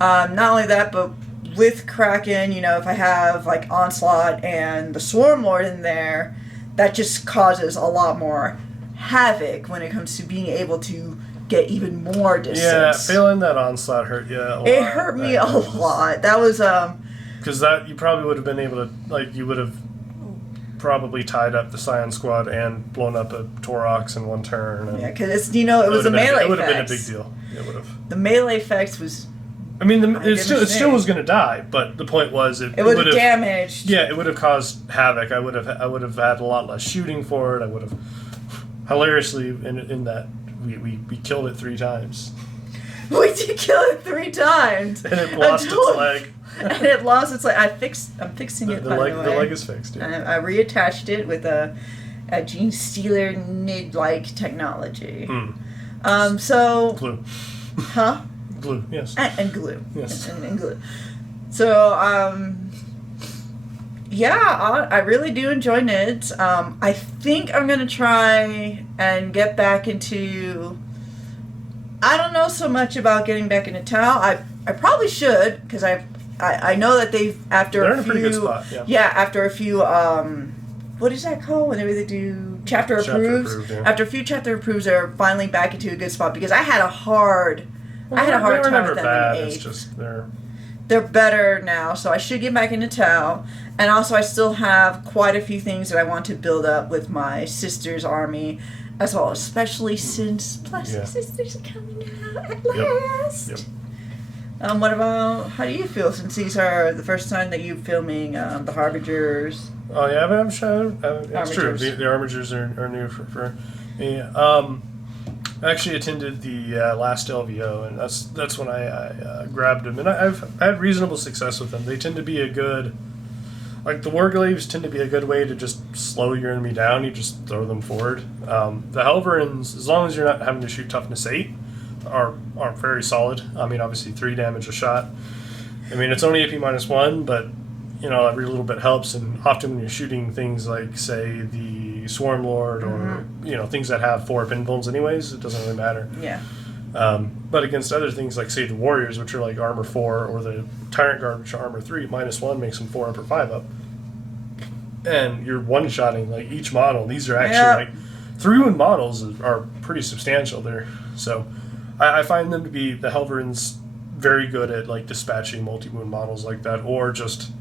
not only that, but with Kraken, if I have like Onslaught and the Swarm Lord in there, that just causes a lot more havoc when it comes to being able to get even more distance. Yeah, failing that Onslaught hurt you a lot. It hurt me a lot. That was because you probably would have been able to, you would have probably tied up the Scion Squad and blown up a Torox in one turn. Yeah, because it was a melee effect. It would have been a big deal. It would have. The melee effect was. I mean, it still was going to die, but the point was it would have damaged. Yeah, it would have caused havoc. I would have had a lot less shooting for it. I would have hilariously in that we killed it 3 times. We did kill it 3 times, and it lost its leg. And it lost its leg. I'm fixing it. The leg is fixed. Yeah. I reattached it with a Gene Stealer NID-like technology. So. Glue. Huh? Glue, yes. And glue. Yes. And glue. So, I really do enjoy NIDS. I think I'm going to try and get back into... I don't know so much about getting back into Tau. I probably should, because I know that they've, They're in a pretty good spot, yeah. Yeah, after a few, what is that called whenever they do chapter approves? Yeah. After a few chapter approves, they're finally back into a good spot, because I had a hard time with them in 8. It's just they're better now, so I should get back into Tau. And also, I still have quite a few things that I want to build up with my sister's army, as well, especially since Plastic Sisters are coming out at last. Yep. What about, how do you feel since these are the first time that you're filming the Harbingers? Oh, yeah, but I'm sure it's true. Armigers. The Armigers are new for me. I actually attended the last LVO, and that's when I grabbed them, and I've had reasonable success with them. They tend to be a good, the Warglaves tend to be a good way to just slow your enemy down. You just throw them forward. The Helverins, as long as you're not having to shoot toughness 8, are very solid. I mean, obviously 3 damage a shot. I mean, it's only AP -1, but every little bit helps, and often when you're shooting things like, say, the Swarm Lord or, things that have 4 pinballs anyways, it doesn't really matter. Yeah. But against other things like, say, the Warriors, which are like armor 4, or the Tyrant Guard, which are armor 3, -1 makes them 4 up or 5 up. And you're one-shotting, like, each model. These are actually, like, 3-wound models are pretty substantial there. So I find them to be, the Helverins, very good at, like, dispatching multi-wound models like that, or just,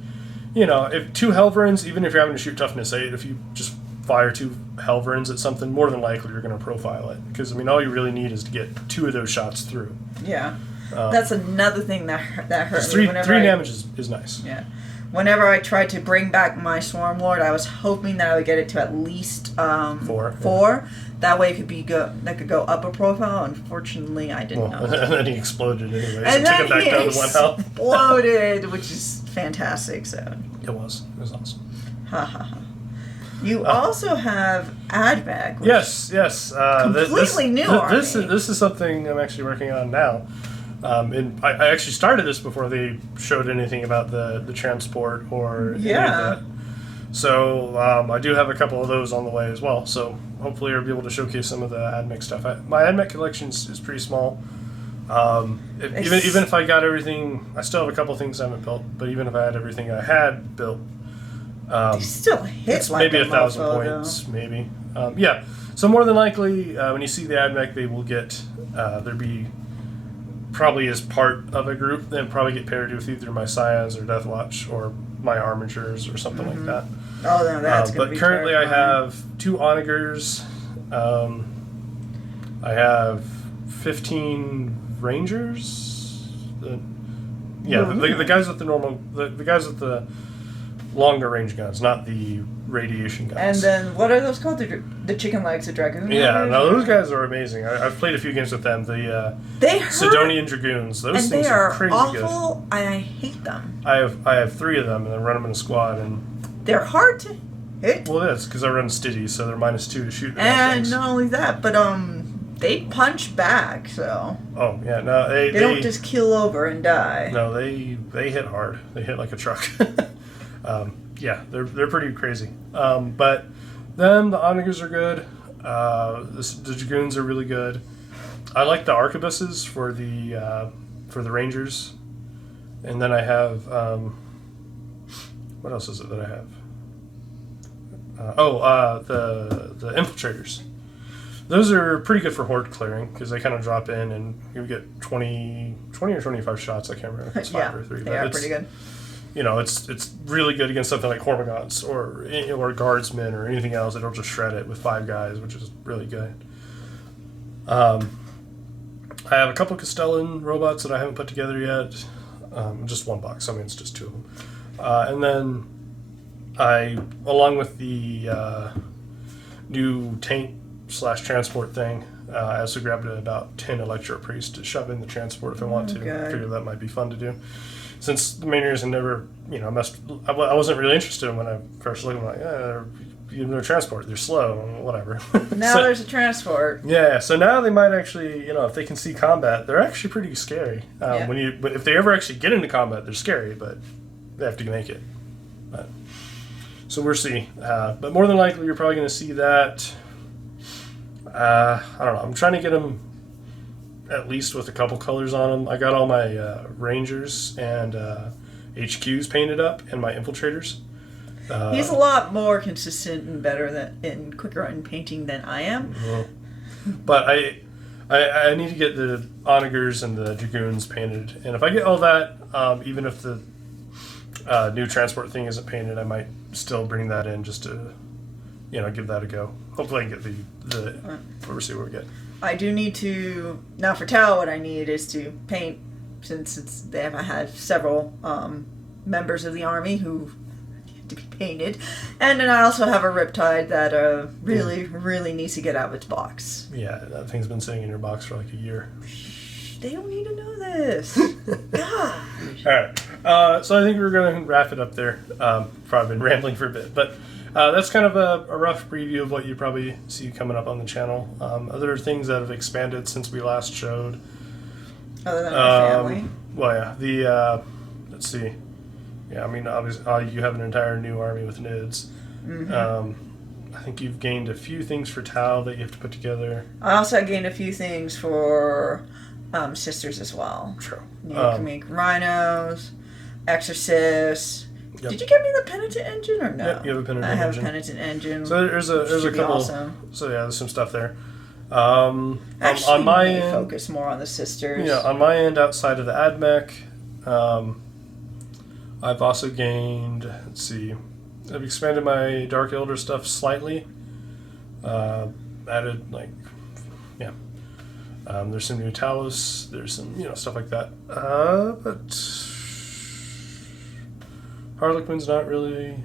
if 2 Helverins, even if you're having to shoot toughness 8, if you just fire 2 Helverins at something, more than likely you're going to profile it. Because, all you really need is to get 2 of those shots through. Yeah. That's another thing that hurt me. me. 3 damage is nice. Yeah. Whenever I tried to bring back my Swarm Lord, I was hoping that I would get it to at least 4. Yeah. That way it could go up a profile. Unfortunately, I didn't know. And then he exploded anyway, And so took it back then down to 1 health. exploded, which is fantastic. So It was awesome. Ha ha ha. You also have AdVac. Yes. Completely new army. This is something I'm actually working on now. And I actually started this before they showed anything about the transport or any of that. So I do have a couple of those on the way as well. So hopefully I'll be able to showcase some of the AdMech stuff. My AdMech collection is pretty small. Even if I got everything, I still have a couple of things I haven't built. But even if I had everything I had built, they still hit it's like maybe a 1,000 mofo, points, maybe. Yeah. So more than likely, when you see the AdMech, they will get there'll be probably as part of a group. They'll probably get paired with either my Scions or Deathwatch or my armigers or something like that. Oh, no, that's going to but be currently terrifying. I have 2 onagers. I have 15 rangers. The guys with the normal, the guys with the longer range guns, not the radiation guns. And then what are those called? The chicken legs, the dragoon. Yeah, no, those guys are amazing. I've played a few games with them. The they hurt, Sidonian dragoons. Those and things they are are crazy awful, and I hate them. good. I have 3 of them, and I run them in a squad. And they're hard to hit. well, it is because I run Stiddy, so they're -2 to shoot. And not only that, but they punch back. So oh yeah, no, they don't just kill over and die. No, they hit hard. They hit like a truck. Yeah, they're pretty crazy. But then the onagers are good. The dragoons are really good. I like the arquebuses for the rangers, and then I have what else is it that I have? The infiltrators. Those are pretty good for horde clearing because they kind of drop in and you get 20 or 25 shots. I can't remember if it's 5 or 3. They but are it's pretty good. It's really good against something like Hormagaunts or Guardsmen or anything else. It'll just shred it with 5 guys, which is really good. I have a couple Castellan robots that I haven't put together yet. Just 1 box. I mean, it's just 2 of them. And then along with the new tank/transport thing, I also grabbed about 10 Electro Priests to shove in the transport if I want to. I figured that might be fun to do. Since the main reason never, I wasn't really interested when I first looked. I'm like, you have no transport. They're slow, whatever. Now there's a transport. Yeah, so now they might actually, if they can see combat, they're actually pretty scary. But if they ever actually get into combat, they're scary, but they have to make it. So we'll see. But more than likely, you're probably going to see that. I don't know. I'm trying to get them at least with a couple colors on them. I got all my Rangers and HQs painted up and my infiltrators. He's a lot more consistent and better and quicker in painting than I am. But I need to get the onagers and the dragoons painted. And if I get all that, even if the new transport thing isn't painted, I might still bring that in just to, give that a go. Hopefully I can get we'll see what we get. I do need to, now for Tau, what I need is to paint, since they have had several members of the army who need to be painted. And then I also have a Riptide that really needs to get out of its box. Yeah, that thing's been sitting in your box for like a year. They don't need to know this. Gosh. All right. So I think we're going to wrap it up there. Probably been rambling for a bit, but that's kind of a rough preview of what you probably see coming up on the channel. Other things that have expanded since we last showed. Other than my family. Well, yeah. Let's see. Yeah, I mean, obviously, you have an entire new army with Nids. I think you've gained a few things for Tau that you have to put together. I also gained a few things for sisters as well. True. You can make rhinos, exorcists. Yep. Did you get me the penitent engine or no? Yep, you have a penitent engine. I have a penitent engine. So there's a couple. Awesome. So yeah, there's some stuff there. Actually, on my end, focus more on the sisters. Yeah, on my end, outside of the AdMech, I've also gained. Let's see, I've expanded my Dark Elder stuff slightly. Added there's some new Talos. There's some stuff like that. But Harlequin's not really.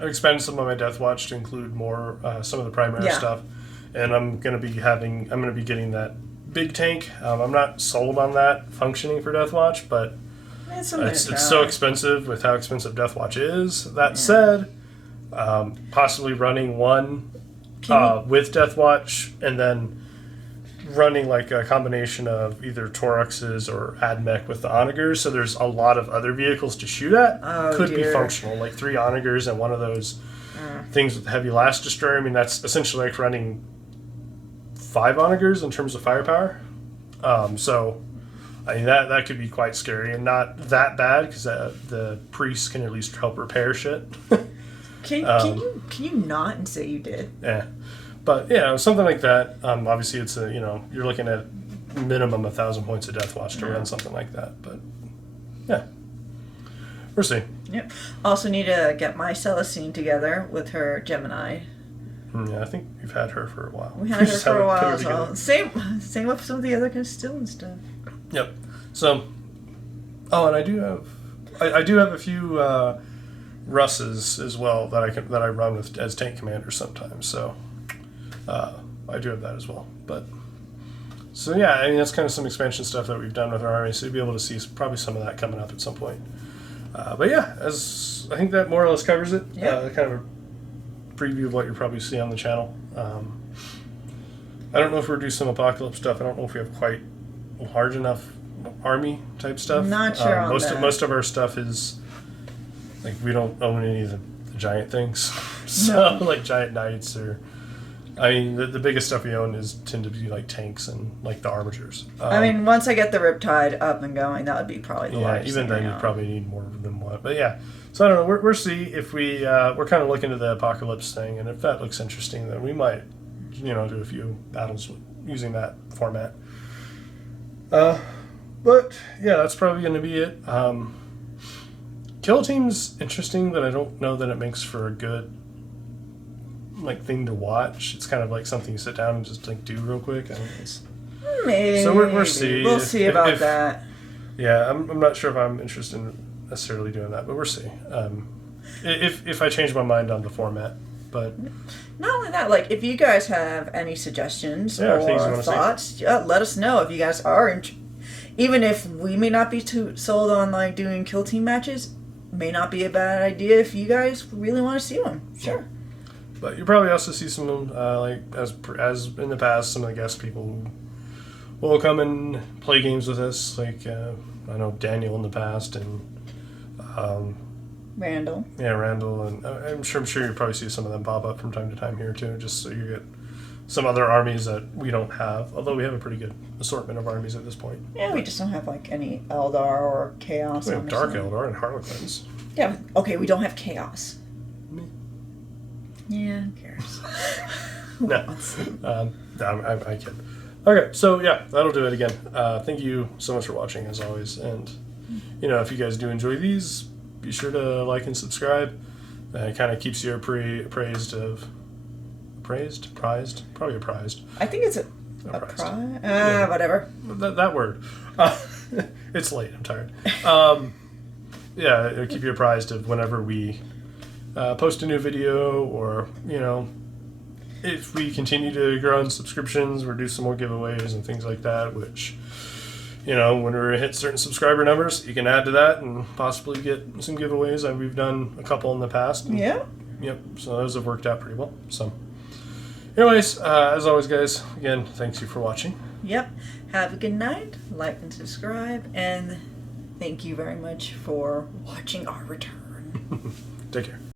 I've expanded some of my Death Watch to include more some of the primary stuff, and I'm gonna be getting that big tank. I'm not sold on that functioning for Death Watch, but it's so expensive with how expensive Death Watch is. That said, possibly running one with Death Watch and then running like a combination of either Toruxes or AdMech with the armigers, so there's a lot of other vehicles to shoot at. Could be functional, like 3 armigers and one of those things with heavy last destroyer. I mean, that's essentially like running 5 armigers in terms of firepower. So I mean that could be quite scary and not that bad because the priests can at least help repair shit. Can you not and say you did? Yeah. But something like that. Obviously, it's you're looking at minimum 1,000 points of Death Watch to run something like that. But yeah, we'll see. Yep. Also need to get my Celestine together with her Gemini. Yeah, I think we've had her for a while. We had her for a while as well. Same with some of the other Castile and stuff. Yep. So, and I do have a few Russes as well that I run with as tank commanders sometimes. So. I do have that as well, but so yeah, I mean that's kind of some expansion stuff that we've done with our army, so you'll be able to see probably some of that coming up at some point. But yeah, as I think that more or less covers it. Yeah. Kind of a preview of what you'll probably see on the channel. I don't know if we'll do some apocalypse stuff. I don't know if we have quite large enough army type stuff. Not sure on that. Most of our stuff is like we don't own any of the giant things, so like giant knights or. I mean, the biggest stuff we own tend to be like tanks and like the armigers. I mean, once I get the Riptide up and going, that would be probably the largest. Even then, you probably need more than one. But yeah, so I don't know. We'll see if we're kind of looking at the apocalypse thing, and if that looks interesting, then we might, do a few battles using that format. But yeah, that's probably going to be it. Kill Team's interesting, but I don't know that it makes for a good thing to watch. It's kind of like something you sit down and just do real quick. I don't know. Maybe. So we'll see. We'll see about that. Yeah, I'm not sure if I'm interested in necessarily doing that, but we'll see. If I change my mind on the format, but not only that, if you guys have any suggestions or thoughts, let us know. If you guys are, even if we may not be too sold on doing Kill Team matches, may not be a bad idea if you guys really want to see one. Sure. But you'll probably also see some, as in the past, some of the guest people who will come and play games with us. I know Daniel in the past and Randall. Yeah, Randall, and I'm sure you'll probably see some of them pop up from time to time here too, just so you get some other armies that we don't have. Although we have a pretty good assortment of armies at this point. Yeah, we just don't have any Eldar or Chaos. We have Dark Eldar and Harlequins. Yeah, okay, we don't have Chaos. Yeah, who cares? No, I kid. Okay, so yeah, that'll do it again. Thank you so much for watching, as always. And, if you guys do enjoy these, be sure to like and subscribe. It kind of keeps you prized. Probably apprised. I think it's apprised. Whatever. That word. It's late, I'm tired. It'll keep you apprised of whenever we post a new video, or if we continue to grow in subscriptions, we'll do some more giveaways and things like that, which when we hit certain subscriber numbers, you can add to that and possibly get some giveaways. We've done a couple in the past. Yeah. Yep, so those have worked out pretty well. So anyways, as always, guys, again, thanks you for watching. Yep. Have a good night, like and subscribe, and thank you very much for watching our return. Take care.